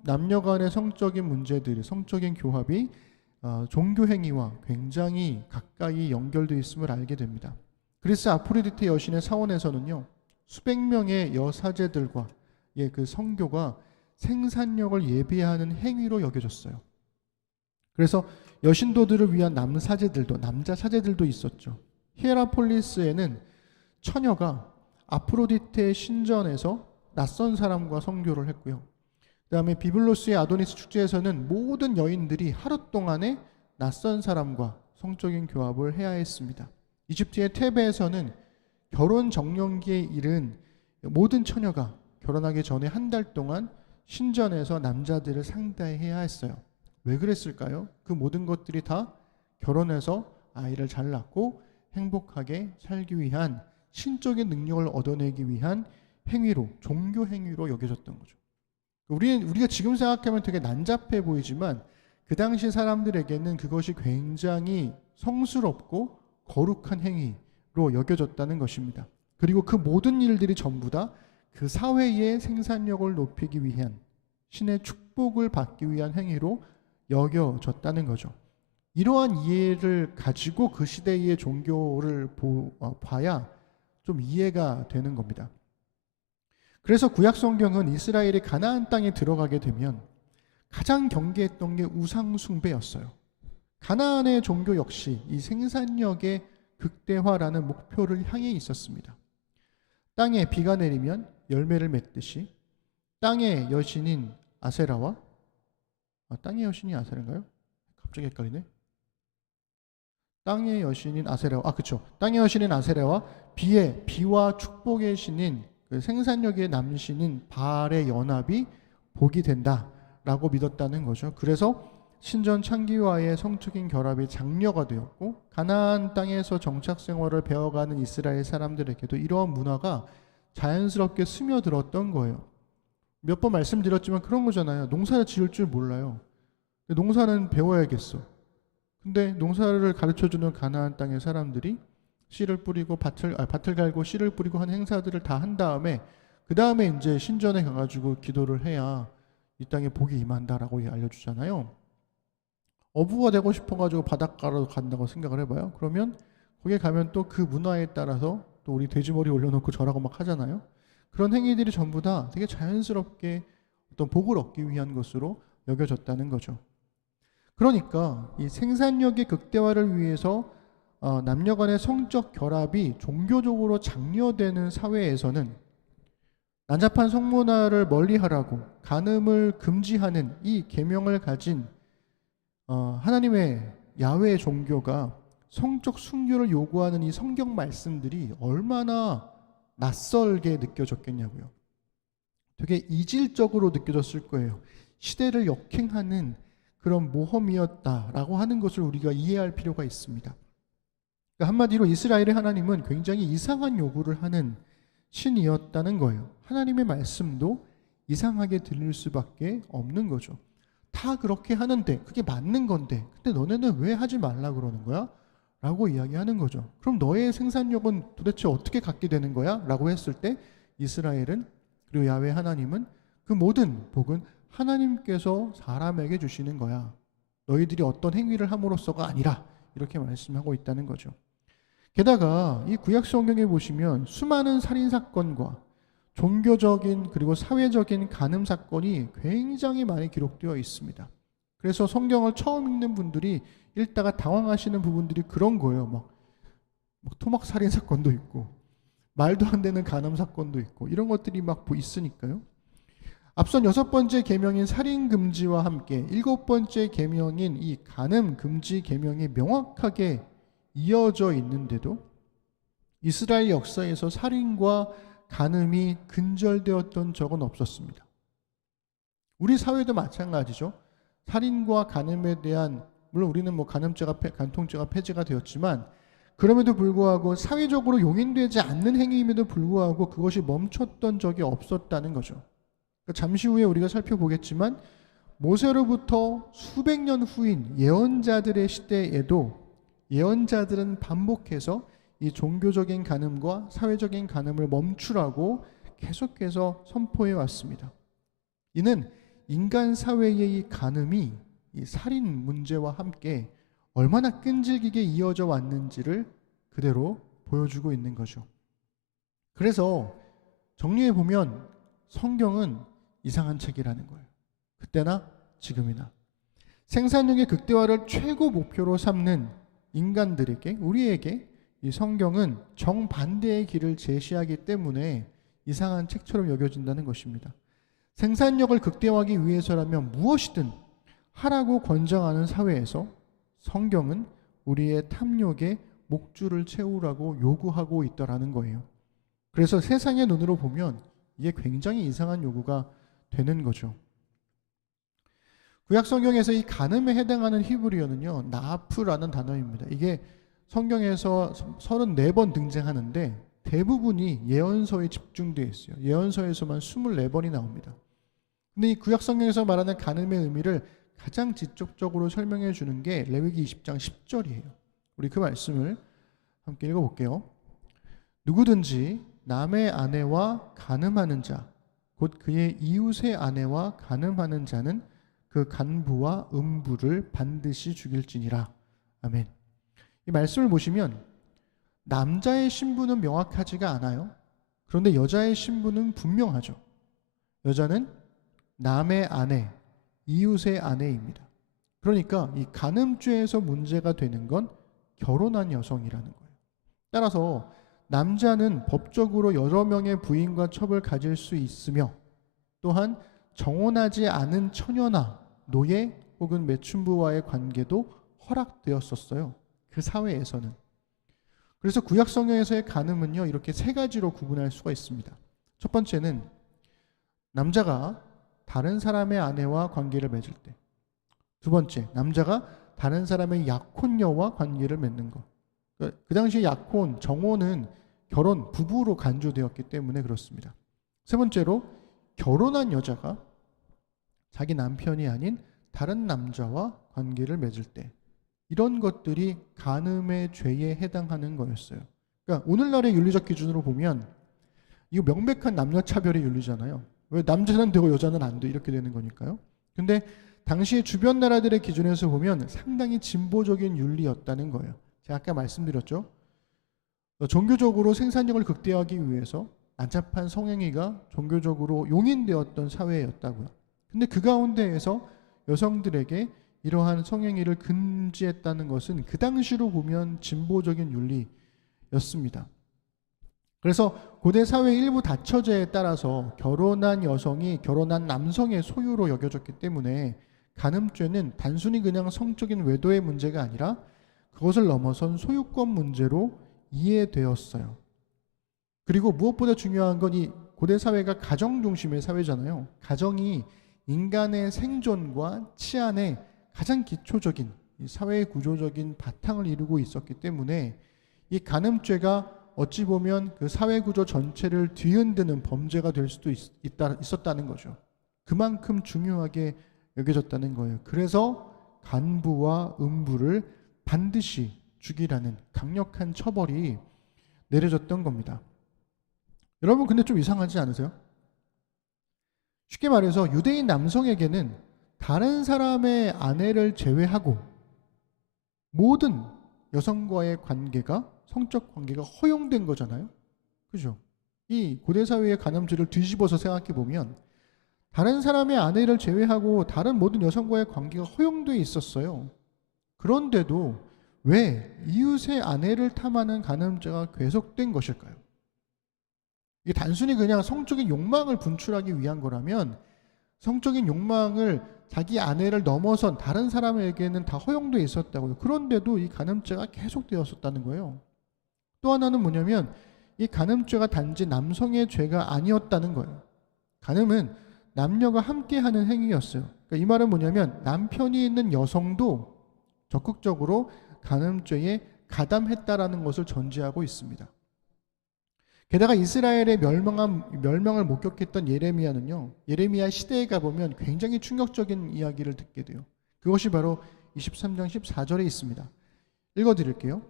남녀 간의 성적인 문제들, 성적인 교합이 종교 행위와 굉장히 가까이 연결되어 있음을 알게 됩니다. 그리스 아프로디테 여신의 사원에서는요, 수백 명의 여사제들과 그 성교가 생산력을 예비하는 행위로 여겨졌어요. 그래서 여신도들을 위한 남자 사제들도 있었죠. 히에라폴리스에는 처녀가 아프로디테의 신전에서 낯선 사람과 성교를 했고요. 그 다음에 비블로스의 아도니스 축제에서는 모든 여인들이 하루 동안에 낯선 사람과 성적인 교합을 해야 했습니다. 이집트의 테베에서는 결혼 정년기에 이른 모든 처녀가 결혼하기 전에 한 달 동안 신전에서 남자들을 상대해야 했어요. 왜 그랬을까요? 그 모든 것들이 다 결혼해서 아이를 잘 낳고 행복하게 살기 위한 신적인 능력을 얻어내기 위한 행위로, 종교 행위로 여겨졌던 거죠. 우리가 지금 생각하면 되게 난잡해 보이지만 그 당시 사람들에게는 그것이 굉장히 성스럽고 거룩한 행위로 여겨졌다는 것입니다. 그리고 그 모든 일들이 전부 다 그 사회의 생산력을 높이기 위한, 신의 축복을 받기 위한 행위로 여겨졌다는 거죠. 이러한 이해를 가지고 그 시대의 종교를 봐야 좀 이해가 되는 겁니다. 그래서 구약 성경은 이스라엘이 가나안 땅에 들어가게 되면 가장 경계했던 게 우상 숭배였어요. 가나안의 종교 역시 이 생산력의 극대화라는 목표를 향해 있었습니다. 땅에 비가 내리면 열매를 맺듯이 땅의 여신인 아세라와 땅의 여신이 아세라인가요? 갑자기 헷갈리네. 땅의 여신인 아세라와 그렇죠. 땅의 여신인 아세라와 비와 축복의 신인 그 생산력의 남신인 바알의 연합이 복이 된다라고 믿었다는 거죠. 그래서 신전 창기와의 성적인 결합이 장려가 되었고 가나안 땅에서 정착 생활을 배워가는 이스라엘 사람들에게도 이러한 문화가 자연스럽게 스며들었던 거예요. 몇 번 말씀드렸지만 그런 거잖아요. 농사를 지을 줄 몰라요. 농사는 배워야겠어. 근데 농사를 가르쳐주는 가나안 땅의 사람들이 씨를 뿌리고 밭을 갈고 씨를 뿌리고 한 행사들을 다 한 다음에 그 다음에 이제 신전에 가가지고 기도를 해야 이 땅에 복이 임한다라고 알려주잖아요. 어부가 되고 싶어가지고 바닷가로 간다고 생각을 해봐요. 그러면 거기에 가면 또 그 문화에 따라서 또 우리 돼지머리 올려놓고 절하고 막 하잖아요. 그런 행위들이 전부 다 되게 자연스럽게 어떤 복을 얻기 위한 것으로 여겨졌다는 거죠. 그러니까 이 생산력의 극대화를 위해서 남녀 간의 성적 결합이 종교적으로 장려되는 사회에서는 난잡한 성문화를 멀리하라고 간음을 금지하는 이 계명을 가진 하나님의 야훼 종교가 성적 순교를 요구하는 이 성경 말씀들이 얼마나 낯설게 느껴졌겠냐고요. 되게 이질적으로 느껴졌을 거예요. 시대를 역행하는 그런 모험이었다라고 하는 것을 우리가 이해할 필요가 있습니다. 그러니까 한마디로 이스라엘의 하나님은 굉장히 이상한 요구를 하는 신이었다는 거예요. 하나님의 말씀도 이상하게 들릴 수밖에 없는 거죠. 다 그렇게 하는데 그게 맞는 건데 근데 너네는 왜 하지 말라 그러는 거야? 라고 이야기하는 거죠. 그럼 너의 생산력은 도대체 어떻게 갖게 되는 거야? 라고 했을 때 이스라엘은 그리고 야훼 하나님은 그 모든 복은 하나님께서 사람에게 주시는 거야. 너희들이 어떤 행위를 함으로써가 아니라 이렇게 말씀하고 있다는 거죠. 게다가 이 구약 성경에 보시면 수많은 살인 사건과 종교적인 그리고 사회적인 간음 사건이 굉장히 많이 기록되어 있습니다. 그래서 성경을 처음 읽는 분들이 읽다가 당황하시는 부분들이 그런 거예요. 막 토막 살인 사건도 있고 말도 안 되는 간음 사건도 있고 이런 것들이 막 있으니까요. 앞선 6번째 계명인 살인 금지와 함께 7번째 계명인 이 간음 금지 계명이 명확하게 이어져 있는데도 이스라엘 역사에서 살인과 간음이 근절되었던 적은 없었습니다. 우리 사회도 마찬가지죠. 살인과 간음에 대한 물론 우리는 간통죄가 폐지가 되었지만 그럼에도 불구하고 사회적으로 용인되지 않는 행위임에도 불구하고 그것이 멈췄던 적이 없었다는 거죠. 그러니까 잠시 후에 우리가 살펴보겠지만 모세로부터 수백 년 후인 예언자들의 시대에도 예언자들은 반복해서 이 종교적인 간음과 사회적인 간음을 멈추라고 계속해서 선포해 왔습니다. 이는 인간 사회의 이 간음이 이 살인 문제와 함께 얼마나 끈질기게 이어져 왔는지를 그대로 보여주고 있는 거죠. 그래서 정리해 보면 성경은 이상한 책이라는 거예요. 그때나 지금이나 생산력의 극대화를 최고 목표로 삼는 인간들에게, 우리에게 이 성경은 정반대의 길을 제시하기 때문에 이상한 책처럼 여겨진다는 것입니다. 생산력을 극대화하기 위해서라면 무엇이든 하라고 권장하는 사회에서 성경은 우리의 탐욕의 목줄을 채우라고 요구하고 있더라는 거예요. 그래서 세상의 눈으로 보면 이게 굉장히 이상한 요구가 되는 거죠. 구약 성경에서 이 간음에 해당하는 히브리어는요, 나프라는 단어입니다. 이게 성경에서 34번 등장하는데 대부분이 예언서에 집중되어 있어요. 예언서에서만 24번이 나옵니다. 근데 이 구약 성경에서 말하는 간음의 의미를 가장 직접적으로 설명해 주는 게 레위기 20장 10절이에요. 우리 그 말씀을 함께 읽어볼게요. 누구든지 남의 아내와 간음하는 자, 곧 그의 이웃의 아내와 간음하는 자는 그 간부와 음부를 반드시 죽일지니라. 아멘. 이 말씀을 보시면 남자의 신분은 명확하지가 않아요. 그런데 여자의 신분은 분명하죠. 여자는 남의 아내, 이웃의 아내입니다. 그러니까 이 간음죄에서 문제가 되는 건 결혼한 여성이라는 거예요. 따라서 남자는 법적으로 여러 명의 부인과 첩을 가질 수 있으며 또한 정혼하지 않은 처녀나 노예 혹은 매춘부와의 관계도 허락되었었어요. 그 사회에서는. 그래서 구약 성경에서의 간음은요, 이렇게 세 가지로 구분할 수가 있습니다. 첫 번째는 남자가 다른 사람의 아내와 관계를 맺을 때. 두 번째, 남자가 다른 사람의 약혼녀와 관계를 맺는 것. 그 당시에 약혼, 정혼은 결혼, 부부로 간주되었기 때문에 그렇습니다. 세 번째로, 결혼한 여자가 자기 남편이 아닌 다른 남자와 관계를 맺을 때. 이런 것들이 간음의 죄에 해당하는 거였어요. 그러니까 오늘날의 윤리적 기준으로 보면 이거 명백한 남녀차별의 윤리잖아요. 왜 남자는 되고 여자는 안 돼? 이렇게 되는 거니까요. 근데 당시 주변 나라들의 기준에서 보면 상당히 진보적인 윤리였다는 거예요. 제가 아까 말씀드렸죠. 종교적으로 생산력을 극대화하기 위해서 난잡한 성행위가 종교적으로 용인되었던 사회였다고요. 근데 그 가운데에서 여성들에게 이러한 성행위를 금지했다는 것은 그 당시로 보면 진보적인 윤리였습니다. 그래서 고대 사회 일부 다처제에 따라서 결혼한 여성이 결혼한 남성의 소유로 여겨졌기 때문에 간음죄는 단순히 그냥 성적인 외도의 문제가 아니라 그것을 넘어선 소유권 문제로 이해되었어요. 그리고 무엇보다 중요한 건 이 고대 사회가 가정 중심의 사회잖아요. 가정이 인간의 생존과 치안의 가장 기초적인 사회 구조적인 바탕을 이루고 있었기 때문에 이 간음죄가 어찌 보면 그 사회 구조 전체를 뒤흔드는 범죄가 될 수도 있었다는 거죠. 그만큼 중요하게 여겨졌다는 거예요. 그래서 간부와 음부를 반드시 죽이라는 강력한 처벌이 내려졌던 겁니다. 여러분 근데 좀 이상하지 않으세요? 쉽게 말해서 유대인 남성에게는 다른 사람의 아내를 제외하고 모든 여성과의 관계가 성적 관계가 허용된 거잖아요. 그죠? 이 고대 사회의 간음죄를 뒤집어서 생각해 보면 다른 사람의 아내를 제외하고 다른 모든 여성과의 관계가 허용돼 있었어요. 그런데도 왜 이웃의 아내를 탐하는 간음죄가 계속된 것일까요? 이게 단순히 그냥 성적인 욕망을 분출하기 위한 거라면 성적인 욕망을 자기 아내를 넘어선 다른 사람에게는 다 허용돼 있었다고요. 그런데도 이 간음죄가 계속되었었다는 거예요. 또 하나는 뭐냐면 이 간음죄가 단지 남성의 죄가 아니었다는 거예요. 간음은 남녀가 함께하는 행위였어요. 그러니까 이 말은 뭐냐면 남편이 있는 여성도 적극적으로 간음죄에 가담했다라는 것을 전제하고 있습니다. 게다가 이스라엘의 멸망을 목격했던 예레미야는요, 예레미야 시대에 가보면 굉장히 충격적인 이야기를 듣게 돼요. 그것이 바로 23장 14절에 있습니다. 읽어드릴게요.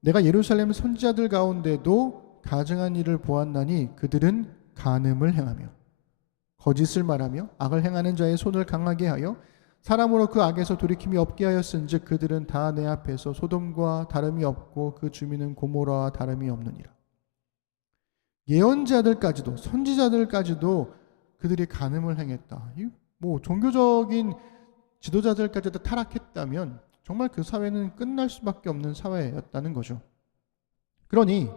내가 예루살렘 선지자들 가운데도 가증한 일을 보았나니 그들은 간음을 행하며 거짓을 말하며 악을 행하는 자의 손을 강하게 하여 사람으로 그 악에서 돌이킴이 없게 하였은즉 그들은 다 내 앞에서 소돔과 다름이 없고 그 주민은 고모라와 다름이 없느니라. 예언자들까지도 선지자들까지도 그들이 간음을 행했다. 뭐 종교적인 지도자들까지도 타락했다면 정말 그 사회는 끝날 수밖에 없는 사회였다는 거죠. 그러니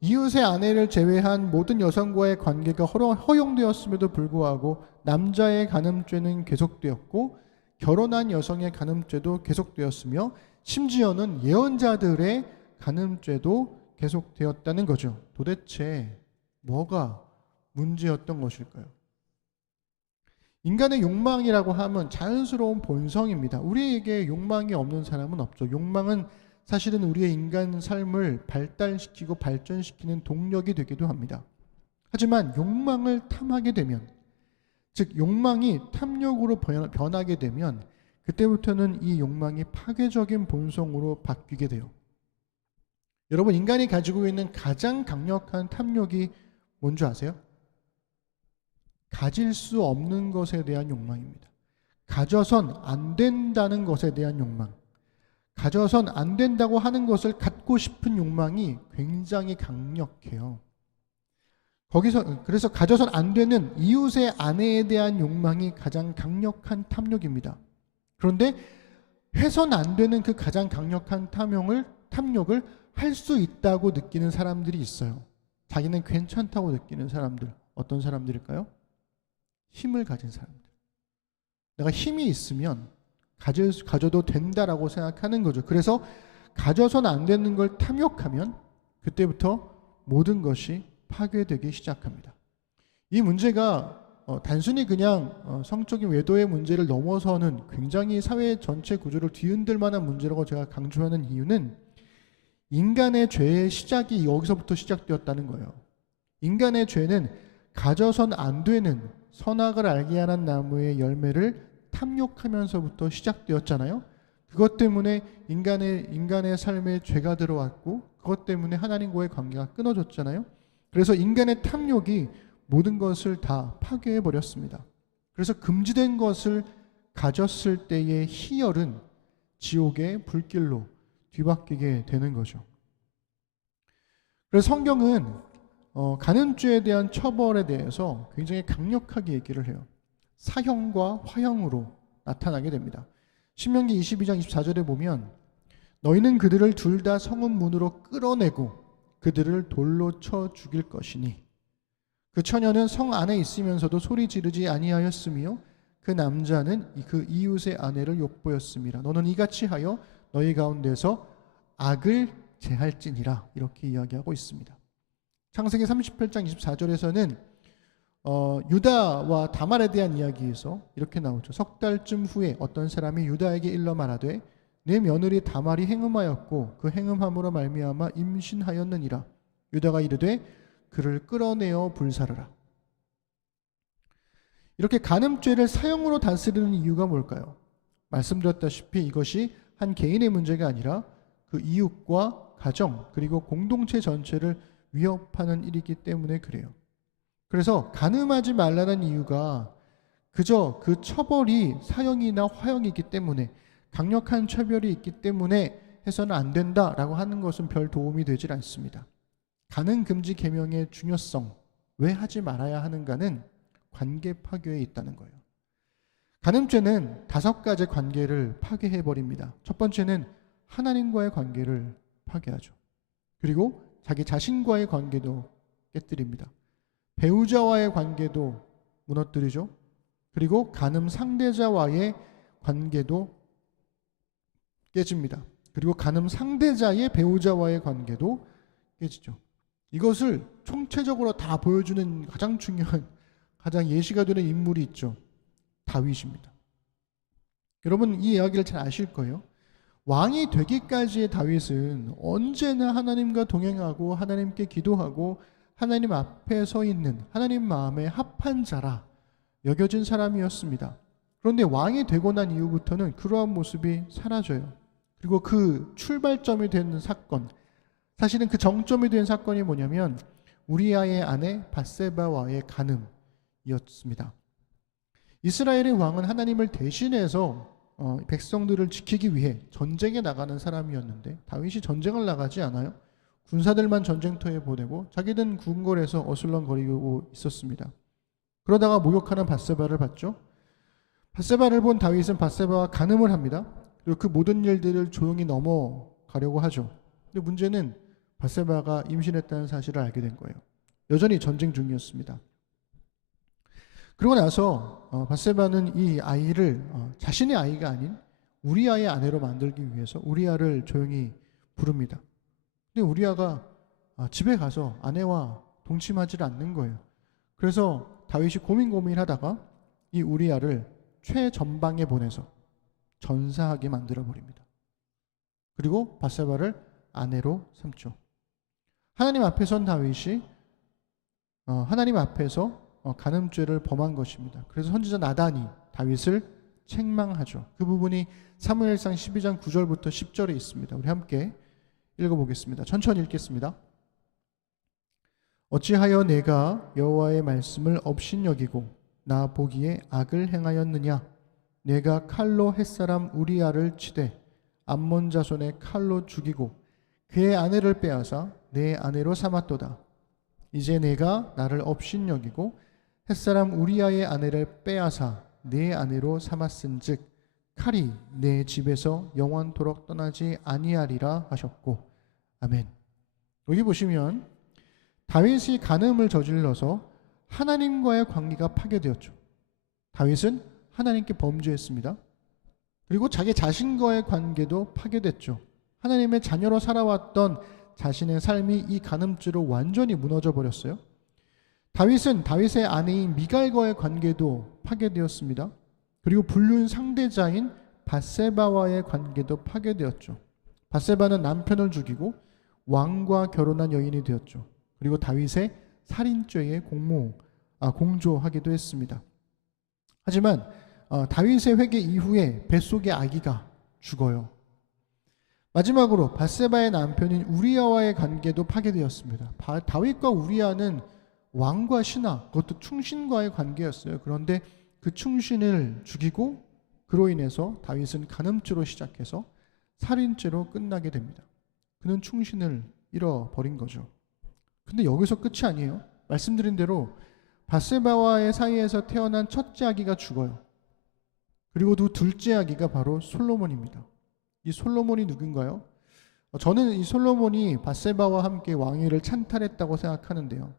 이웃의 아내를 제외한 모든 여성과의 관계가 허용되었음에도 불구하고 남자의 간음죄는 계속되었고 결혼한 여성의 간음죄도 계속되었으며 심지어는 예언자들의 간음죄도 계속되었다는 거죠. 도대체 뭐가 문제였던 것일까요? 인간의 욕망이라고 하면 자연스러운 본성입니다. 우리에게 욕망이 없는 사람은 없죠. 욕망은 사실은 우리의 인간 삶을 발달시키고 발전시키는 동력이 되기도 합니다. 하지만 욕망을 탐하게 되면, 즉 욕망이 탐욕으로 변하게 되면 그때부터는 이 욕망이 파괴적인 본성으로 바뀌게 돼요. 여러분, 인간이 가지고 있는 가장 강력한 탐욕이 뭔지 아세요? 가질 수 없는 것에 대한 욕망입니다. 가져선 안 된다는 것에 대한 욕망. 가져선 안 된다고 하는 것을 갖고 싶은 욕망이 굉장히 강력해요. 그래서 가져선 안 되는 이웃의 아내에 대한 욕망이 가장 강력한 탐욕입니다. 그런데 해선 안 되는 그 가장 강력한 탐욕을 할 수 있다고 느끼는 사람들이 있어요. 자기는 괜찮다고 느끼는 사람들. 어떤 사람들일까요? 힘을 가진 사람들. 내가 힘이 있으면 가져도 된다라고 생각하는 거죠. 그래서 가져선 안 되는 걸 탐욕하면 그때부터 모든 것이 파괴되기 시작합니다. 이 문제가 단순히 그냥 성적인 외도의 문제를 넘어서는 굉장히 사회 전체 구조를 뒤흔들 만한 문제라고 제가 강조하는 이유는 인간의 죄의 시작이 여기서부터 시작되었다는 거예요. 인간의 죄는 가져선 안 되는 선악을 알게 하는 나무의 열매를 탐욕하면서부터 시작되었잖아요. 그것 때문에 인간의 삶에 죄가 들어왔고 그것 때문에 하나님과의 관계가 끊어졌잖아요. 그래서 인간의 탐욕이 모든 것을 다 파괴해 버렸습니다. 그래서 금지된 것을 가졌을 때의 희열은 지옥의 불길로 뒤바뀌게 되는 거죠. 그래서 성경은 간음죄에 대한 처벌에 대해서 굉장히 강력하게 얘기를 해요. 사형과 화형으로 나타나게 됩니다. 신명기 22장 24절에 보면 너희는 그들을 둘 다 성읍 문으로 끌어내고 그들을 돌로 쳐 죽일 것이니 그 처녀는 성 안에 있으면서도 소리 지르지 아니하였으며 그 남자는 그 이웃의 아내를 욕보였음이라. 너는 이같이 하여 너희 가운데서 악을 제할지니라. 이렇게 이야기하고 있습니다. 창세기 38장 24절에서는 유다와 다말에 대한 이야기에서 이렇게 나오죠. 석 달쯤 후에 어떤 사람이 유다에게 일러 말하되 내 며느리 다말이 행음하였고 그 행음함으로 말미암아 임신하였느니라. 유다가 이르되 그를 끌어내어 불사르라. 이렇게 간음죄를 사형으로 다스리는 이유가 뭘까요? 말씀드렸다시피 이것이 한 개인의 문제가 아니라 그 이웃과 가정 그리고 공동체 전체를 위협하는 일이기 때문에 그래요. 그래서 간음하지 말라는 이유가 그저 그 처벌이 사형이나 화형이기 때문에 강력한 처벌이 있기 때문에 해서는 안 된다라고 하는 것은 별 도움이 되질 않습니다. 간음 금지 계명의 중요성, 왜 하지 말아야 하는가는 관계 파괴에 있다는 거예요. 간음죄는 5가지 관계를 파괴해버립니다. 첫 번째는 하나님과의 관계를 파괴하죠. 그리고 자기 자신과의 관계도 깨뜨립니다. 배우자와의 관계도 무너뜨리죠. 그리고 간음 상대자와의 관계도 깨집니다. 그리고 간음 상대자의 배우자와의 관계도 깨지죠. 이것을 총체적으로 다 보여주는 가장 중요한, 가장 예시가 되는 인물이 있죠. 다윗입니다. 여러분 이 이야기를 잘 아실 거예요. 왕이 되기까지의 다윗은 언제나 하나님과 동행하고 하나님께 기도하고 하나님 앞에 서 있는 하나님 마음에 합한 자라 여겨진 사람이었습니다. 그런데 왕이 되고 난 이후부터는 그러한 모습이 사라져요. 그리고 그 출발점이 된 사건, 사실은 그 정점이 된 사건이 뭐냐면 우리아의 아내 밧세바와의 간음이었습니다. 이스라엘의 왕은 하나님을 대신해서 백성들을 지키기 위해 전쟁에 나가는 사람이었는데 다윗이 전쟁을 나가지 않아요. 군사들만 전쟁터에 보내고 자기는 궁궐에서 어슬렁거리고 있었습니다. 그러다가 목욕하는 밧세바를 봤죠. 밧세바를 본 다윗은 밧세바와 간음을 합니다. 그리고 그 모든 일들을 조용히 넘어가려고 하죠. 근데 문제는 밧세바가 임신했다는 사실을 알게 된 거예요. 여전히 전쟁 중이었습니다. 그러고 나서 밧세바는 이 아이를 자신의 아이가 아닌 우리아의 아내로 만들기 위해서 우리아를 조용히 부릅니다. 근데 우리아가 집에 가서 아내와 동침하지 않는 거예요. 그래서 다윗이 고민하다가 이 우리아를 최전방에 보내서 전사하게 만들어 버립니다. 그리고 밧세바를 아내로 삼죠. 하나님 앞에 선 다윗이 하나님 앞에서 간음죄를 범한 것입니다. 그래서 선지자 나단이 다윗을 책망하죠. 그 부분이 사무엘상 12장 9절부터 10절에 있습니다. 우리 함께 읽어보겠습니다. 천천히 읽겠습니다. 어찌하여 내가 여호와의 말씀을 업신여기고 나 보기에 악을 행하였느냐? 내가 칼로 햇사람 우리아를 치되 암몬 자손의 칼로 죽이고 그의 아내를 빼앗아 내 아내로 삼았도다. 이제 내가 나를 업신여기고 햇사람 우리아의 아내를 빼앗아 내 아내로 삼았은즉 칼이 내 집에서 영원토록 떠나지 아니하리라 하셨고. 아멘. 여기 보시면 다윗이 간음을 저질러서 하나님과의 관계가 파괴되었죠. 다윗은 하나님께 범죄했습니다. 그리고 자기 자신과의 관계도 파괴됐죠. 하나님의 자녀로 살아왔던 자신의 삶이 이 간음죄로 완전히 무너져 버렸어요. 다윗은 다윗의 아내인 미갈과의 관계도 파괴되었습니다. 그리고 불륜 상대자인 밧세바와의 관계도 파괴되었죠. 밧세바는 남편을 죽이고 왕과 결혼한 여인이 되었죠. 그리고 다윗의 살인죄에 공조하기도 했습니다. 하지만 다윗의 회개 이후에 뱃속의 아기가 죽어요. 마지막으로 밧세바의 남편인 우리아와의 관계도 파괴되었습니다. 다윗과 우리아는 왕과 신하, 그것도 충신과의 관계였어요. 그런데 그 충신을 죽이고 그로 인해서 다윗은 간음죄로 시작해서 살인죄로 끝나게 됩니다. 그는 충신을 잃어버린 거죠. 근데 여기서 끝이 아니에요. 말씀드린 대로 밧세바와의 사이에서 태어난 첫째 아기가 죽어요. 그리고 또 둘째 아기가 바로 솔로몬입니다. 이 솔로몬이 누군가요? 저는 이 솔로몬이 밧세바와 함께 왕위를 찬탈했다고 생각하는데요.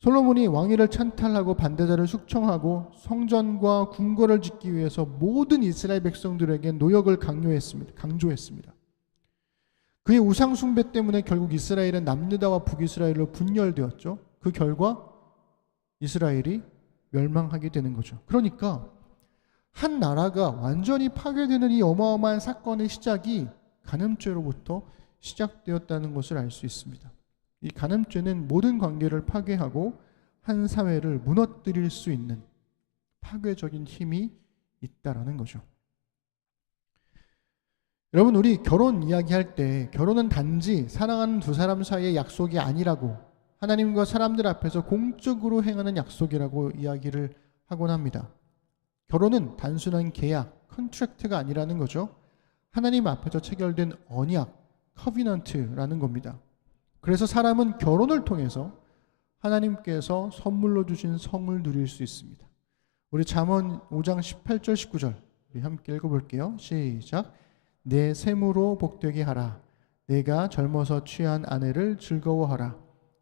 솔로몬이 왕위를 찬탈하고 반대자를 숙청하고 성전과 궁궐을 짓기 위해서 모든 이스라엘 백성들에게 노역을 강조했습니다. 그의 우상 숭배 때문에 결국 이스라엘은 남유다와 북이스라엘로 분열되었죠. 그 결과 이스라엘이 멸망하게 되는 거죠. 그러니까 한 나라가 완전히 파괴되는 이 어마어마한 사건의 시작이 간음죄로부터 시작되었다는 것을 알 수 있습니다. 이 간음죄는 모든 관계를 파괴하고 한 사회를 무너뜨릴 수 있는 파괴적인 힘이 있다라는 거죠. 여러분, 우리 결혼 이야기할 때 결혼은 단지 사랑하는 두 사람 사이의 약속이 아니라고, 하나님과 사람들 앞에서 공적으로 행하는 약속이라고 이야기를 하곤 합니다. 결혼은 단순한 계약, 컨트랙트가 아니라는 거죠. 하나님 앞에서 체결된 언약, 커비넌트라는 겁니다. 그래서 사람은 결혼을 통해서 하나님께서 선물로 주신 성을 누릴 수 있습니다. 우리 잠언 5장 18절 19절 우리 함께 읽어볼게요. 시작. 내 샘으로 복되게 하라. 내가 젊어서 취한 아내를 즐거워하라.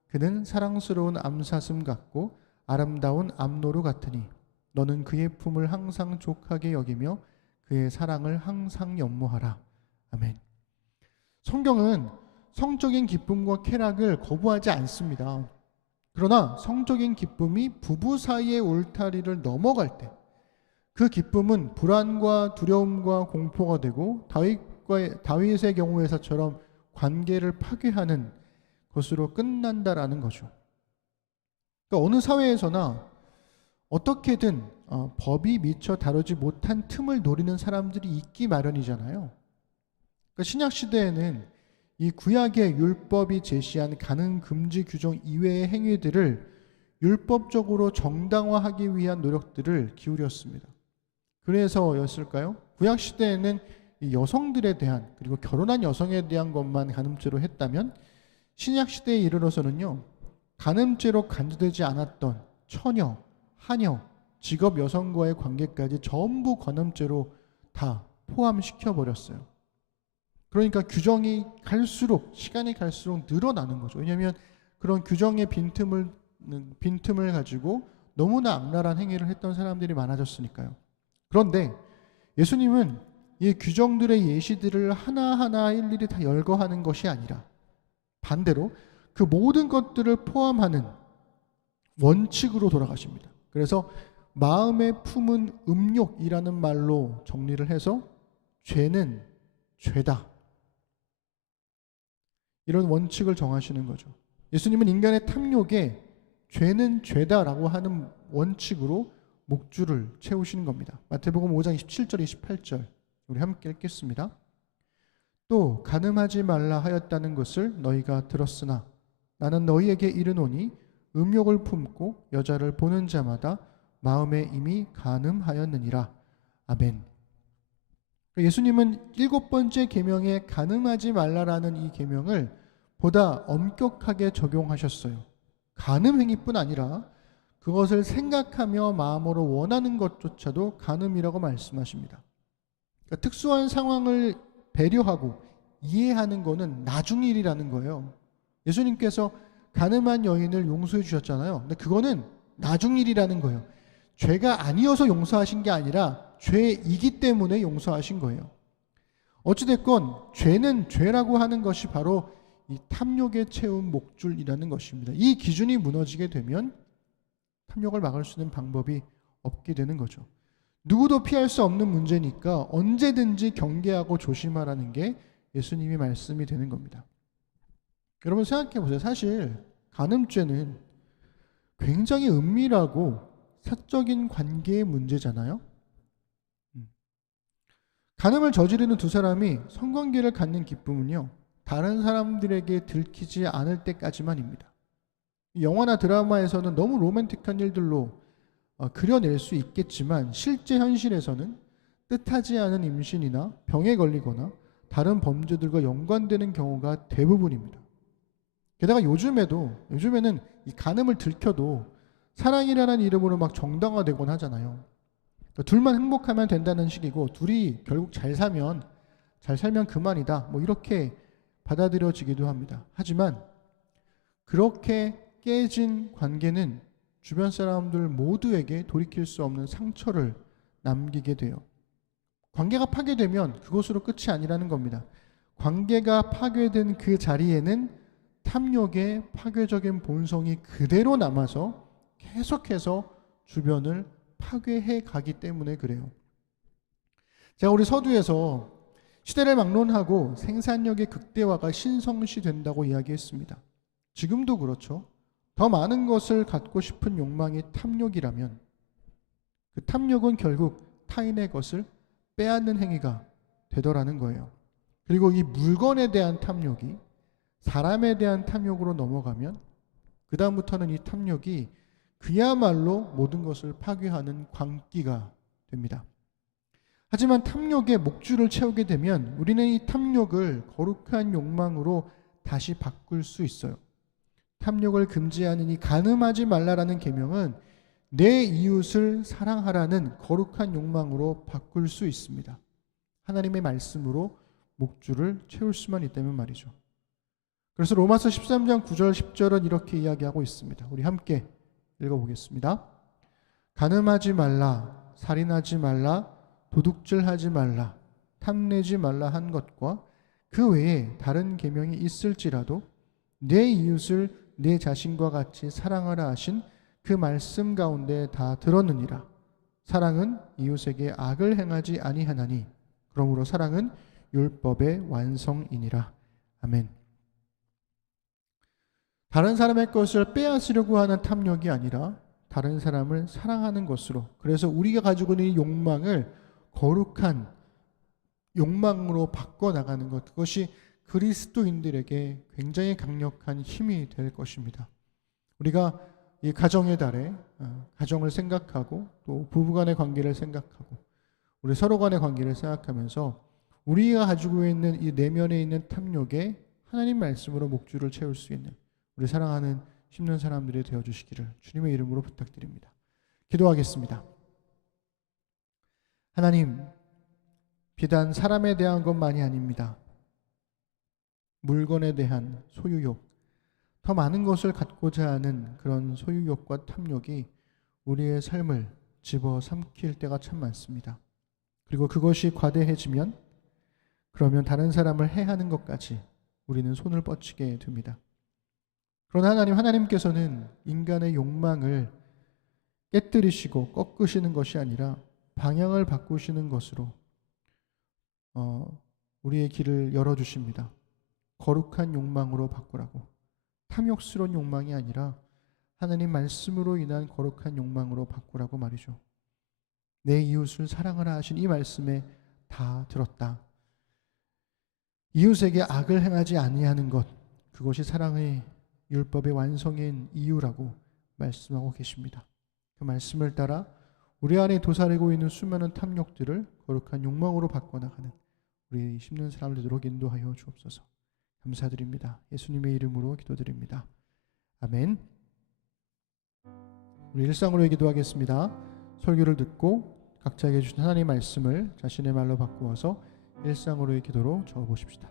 그는 사랑스러운 암사슴 같고 아름다운 암노루 같으니 너는 그의 품을 항상 족하게 여기며 그의 사랑을 항상 연모하라. 아멘. 성경은 성적인 기쁨과 쾌락을 거부하지 않습니다. 그러나 성적인 기쁨이 부부 사이의 울타리를 넘어갈 때 그 기쁨은 불안과 두려움과 공포가 되고 다윗의 경우에서처럼 관계를 파괴하는 것으로 끝난다라는 거죠. 그러니까 어느 사회에서나 어떻게든 법이 미처 다루지 못한 틈을 노리는 사람들이 있기 마련이잖아요. 그러니까 신약 시대에는 이 구약의 율법이 제시한 간음 금지 규정 이외의 행위들을 율법적으로 정당화하기 위한 노력들을 기울였습니다. 그래서였을까요? 구약 시대에는 이 여성들에 대한, 그리고 결혼한 여성에 대한 것만 간음죄로 했다면 신약 시대에 이르러서는요, 간음죄로 간주되지 않았던 처녀, 하녀, 직업 여성과의 관계까지 전부 간음죄로 다 포함시켜 버렸어요. 그러니까 규정이 갈수록, 시간이 갈수록 늘어나는 거죠. 왜냐하면 그런 규정의 빈틈을 가지고 너무나 악랄한 행위를 했던 사람들이 많아졌으니까요. 그런데 예수님은 이 규정들의 예시들을 하나하나 일일이 다 열거하는 것이 아니라 반대로 그 모든 것들을 포함하는 원칙으로 돌아가십니다. 그래서 마음에 품은 음욕이라는 말로 정리를 해서 죄는 죄다, 이런 원칙을 정하시는 거죠. 예수님은 인간의 탐욕에 죄는 죄다라고 하는 원칙으로 목줄을 채우시는 겁니다. 마태복음 5장 27절 28절 우리 함께 읽겠습니다. 또 간음하지 말라 하였다는 것을 너희가 들었으나 나는 너희에게 이르노니 음욕을 품고 여자를 보는 자마다 마음에 이미 간음하였느니라. 아멘. 예수님은 7번째 계명에 간음하지 말라라는 이 계명을 보다 엄격하게 적용하셨어요. 간음 행위뿐 아니라 그것을 생각하며 마음으로 원하는 것조차도 간음이라고 말씀하십니다. 그러니까 특수한 상황을 배려하고 이해하는 것은 나중 일이라는 거예요. 예수님께서 간음한 여인을 용서해 주셨잖아요. 근데 그거는 나중 일이라는 거예요. 죄가 아니어서 용서하신 게 아니라 죄이기 때문에 용서하신 거예요. 어찌됐건 죄는 죄라고 하는 것이 바로 이 탐욕에 채운 목줄이라는 것입니다. 이 기준이 무너지게 되면 탐욕을 막을 수 있는 방법이 없게 되는 거죠. 누구도 피할 수 없는 문제니까 언제든지 경계하고 조심하라는 게 예수님의 말씀이 되는 겁니다. 여러분 생각해 보세요. 사실 간음죄는 굉장히 은밀하고 사적인 관계의 문제잖아요. 간음을 저지르는 두 사람이 성관계를 갖는 기쁨은요, 다른 사람들에게 들키지 않을 때까지만입니다. 영화나 드라마에서는 너무 로맨틱한 일들로 그려낼 수 있겠지만 실제 현실에서는 뜻하지 않은 임신이나 병에 걸리거나 다른 범죄들과 연관되는 경우가 대부분입니다. 게다가 요즘에는 이 간음을 들켜도 사랑이라는 이름으로 막 정당화되곤 하잖아요. 그러니까 둘만 행복하면 된다는 식이고 둘이 결국 잘 살면 그만이다, 뭐 이렇게 받아들여지기도 합니다. 하지만 그렇게 깨진 관계는 주변 사람들 모두에게 돌이킬 수 없는 상처를 남기게 돼요. 관계가 파괴되면 그것으로 끝이 아니라는 겁니다. 관계가 파괴된 그 자리에는 탐욕의 파괴적인 본성이 그대로 남아서 계속해서 주변을 파괴해 가기 때문에 그래요. 제가 우리 서두에서 시대를 막론하고 생산력의 극대화가 신성시 된다고 이야기했습니다. 지금도 그렇죠. 더 많은 것을 갖고 싶은 욕망이 탐욕이라면 그 탐욕은 결국 타인의 것을 빼앗는 행위가 되더라는 거예요. 그리고 이 물건에 대한 탐욕이 사람에 대한 탐욕으로 넘어가면 그 다음부터는 이 탐욕이 그야말로 모든 것을 파괴하는 광기가 됩니다. 하지만 탐욕의 목줄을 채우게 되면 우리는 이 탐욕을 거룩한 욕망으로 다시 바꿀 수 있어요. 탐욕을 금지하는 이 간음하지 말라라는 계명은 내 이웃을 사랑하라는 거룩한 욕망으로 바꿀 수 있습니다. 하나님의 말씀으로 목줄을 채울 수만 있다면 말이죠. 그래서 로마서 13장 9절 10절은 이렇게 이야기하고 있습니다. 우리 함께 읽어보겠습니다. 간음하지 말라, 살인하지 말라, 도둑질하지 말라, 탐내지 말라 한 것과 그 외에 다른 계명이 있을지라도 내 이웃을 내 자신과 같이 사랑하라 하신 그 말씀 가운데 다 들었느니라. 사랑은 이웃에게 악을 행하지 아니하나니 그러므로 사랑은 율법의 완성이니라. 아멘. 다른 사람의 것을 빼앗으려고 하는 탐욕이 아니라 다른 사람을 사랑하는 것으로, 그래서 우리가 가지고 있는 욕망을 거룩한 욕망으로 바꿔나가는 것, 그것이 그리스도인들에게 굉장히 강력한 힘이 될 것입니다. 우리가 이 가정의 달에 가정을 생각하고 또 부부간의 관계를 생각하고 우리 서로 간의 관계를 생각하면서 우리가 가지고 있는 이 내면에 있는 탐욕에 하나님 말씀으로 목줄을 채울 수 있는 우리 사랑하는 심는 사람들이 되어주시기를 주님의 이름으로 부탁드립니다. 기도하겠습니다. 하나님, 비단 사람에 대한 것만이 아닙니다. 물건에 대한 소유욕, 더 많은 것을 갖고자 하는 그런 소유욕과 탐욕이 우리의 삶을 집어삼킬 때가 참 많습니다. 그리고 그것이 과대해지면 그러면 다른 사람을 해하는 것까지 우리는 손을 뻗치게 됩니다. 그러나 하나님께서는 인간의 욕망을 깨뜨리시고 꺾으시는 것이 아니라 방향을 바꾸시는 것으로 우리의 길을 열어주십니다. 거룩한 욕망으로 바꾸라고. 탐욕스러운 욕망이 아니라 하나님 말씀으로 인한 거룩한 욕망으로 바꾸라고 말이죠. 내 이웃을 사랑하라 하신 이 말씀에 다 들었다. 이웃에게 악을 행하지 아니하는 것, 그것이 사랑의 율법의 완성인 이유라고 말씀하고 계십니다. 그 말씀을 따라 우리 안에 도사리고 있는 수많은 탐욕들을 거룩한 욕망으로 바꿔나가는 우리 심는 사람들 되도록 인도하여 주옵소서. 감사드립니다. 예수님의 이름으로 기도드립니다. 아멘. 우리 일상으로 기도하겠습니다. 설교를 듣고 각자에게 주신 하나님의 말씀을 자신의 말로 바꾸어서 일상으로의 기도로 적어보십시다.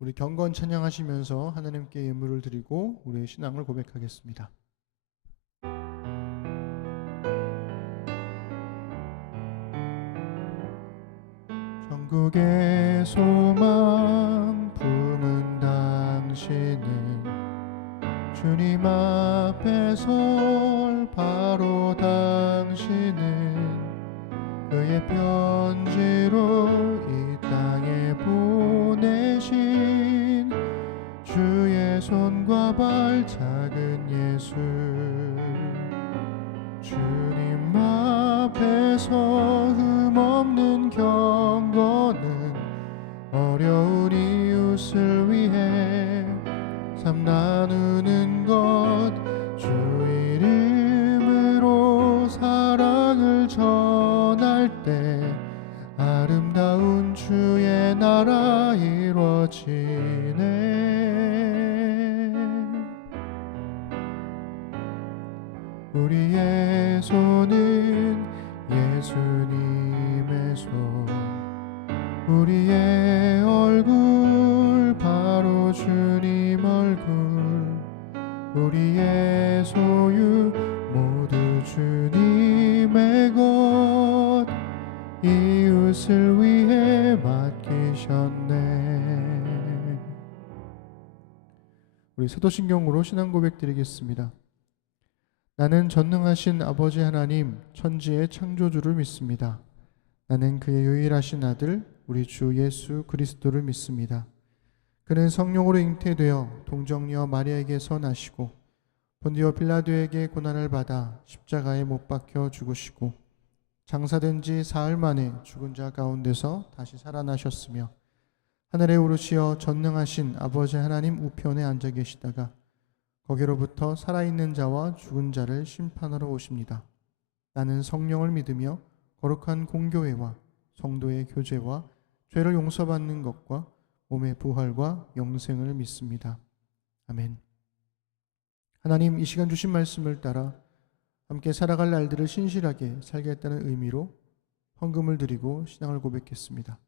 우리 경건 찬양하시면서 하나님께 예물을 드리고 우리의 신앙을 고백하겠습니다. 전국의 소망 품은 당신은 주님 앞에 설 바로 당신은 그의 편지로 이 땅에 보내신 주의 손과 발 작은 예수 주님 앞에서 흠없는 경건은 어려운 이웃을 위해 삶 나누는 것 주 이름으로 사랑을 전할 때 아름다운 주의 나라 이루어지네. 우리의 손은 예수님의 손 우리의 얼굴 바로 주님 얼굴 우리의 소유 모두 주님의 것 이웃을 위해 맡기셨네. 우리 사도신경으로 신앙 고백 드리겠습니다. 나는 전능하신 아버지 하나님 천지의 창조주를 믿습니다. 나는 그의 유일하신 아들 우리 주 예수 그리스도를 믿습니다. 그는 성령으로 잉태되어 동정녀 마리아에게서 나시고 본디오 빌라도에게 고난을 받아 십자가에 못 박혀 죽으시고 장사된 지 사흘 만에 죽은 자 가운데서 다시 살아나셨으며 하늘에 오르시어 전능하신 아버지 하나님 우편에 앉아 계시다가 거기로부터 살아있는 자와 죽은 자를 심판하러 오십니다. 나는 성령을 믿으며 거룩한 공교회와 성도의 교제와 죄를 용서받는 것과 몸의 부활과 영생을 믿습니다. 아멘. 하나님, 이 시간 주신 말씀을 따라 함께 살아갈 날들을 신실하게 살겠다는 의미로 헌금을 드리고 신앙을 고백했습니다.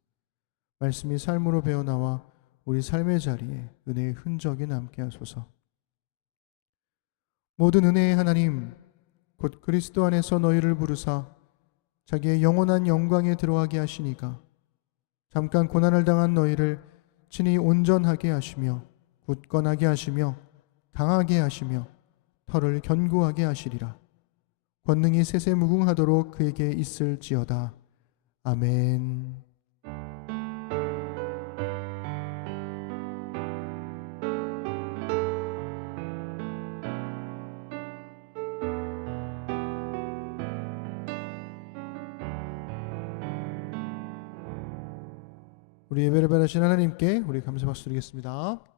말씀이 삶으로 배어나와 우리 삶의 자리에 은혜의 흔적이 남게 하소서. 모든 은혜의 하나님, 곧 그리스도 안에서 너희를 부르사 자기의 영원한 영광에 들어가게 하시니가 잠깐 고난을 당한 너희를 친히 온전하게 하시며 굳건하게 하시며 강하게 하시며 털을 견고하게 하시리라. 권능이 세세무궁하도록 그에게 있을지어다. 아멘. 우리 예배를 받으신 하나님께 우리 감사 박수 드리겠습니다.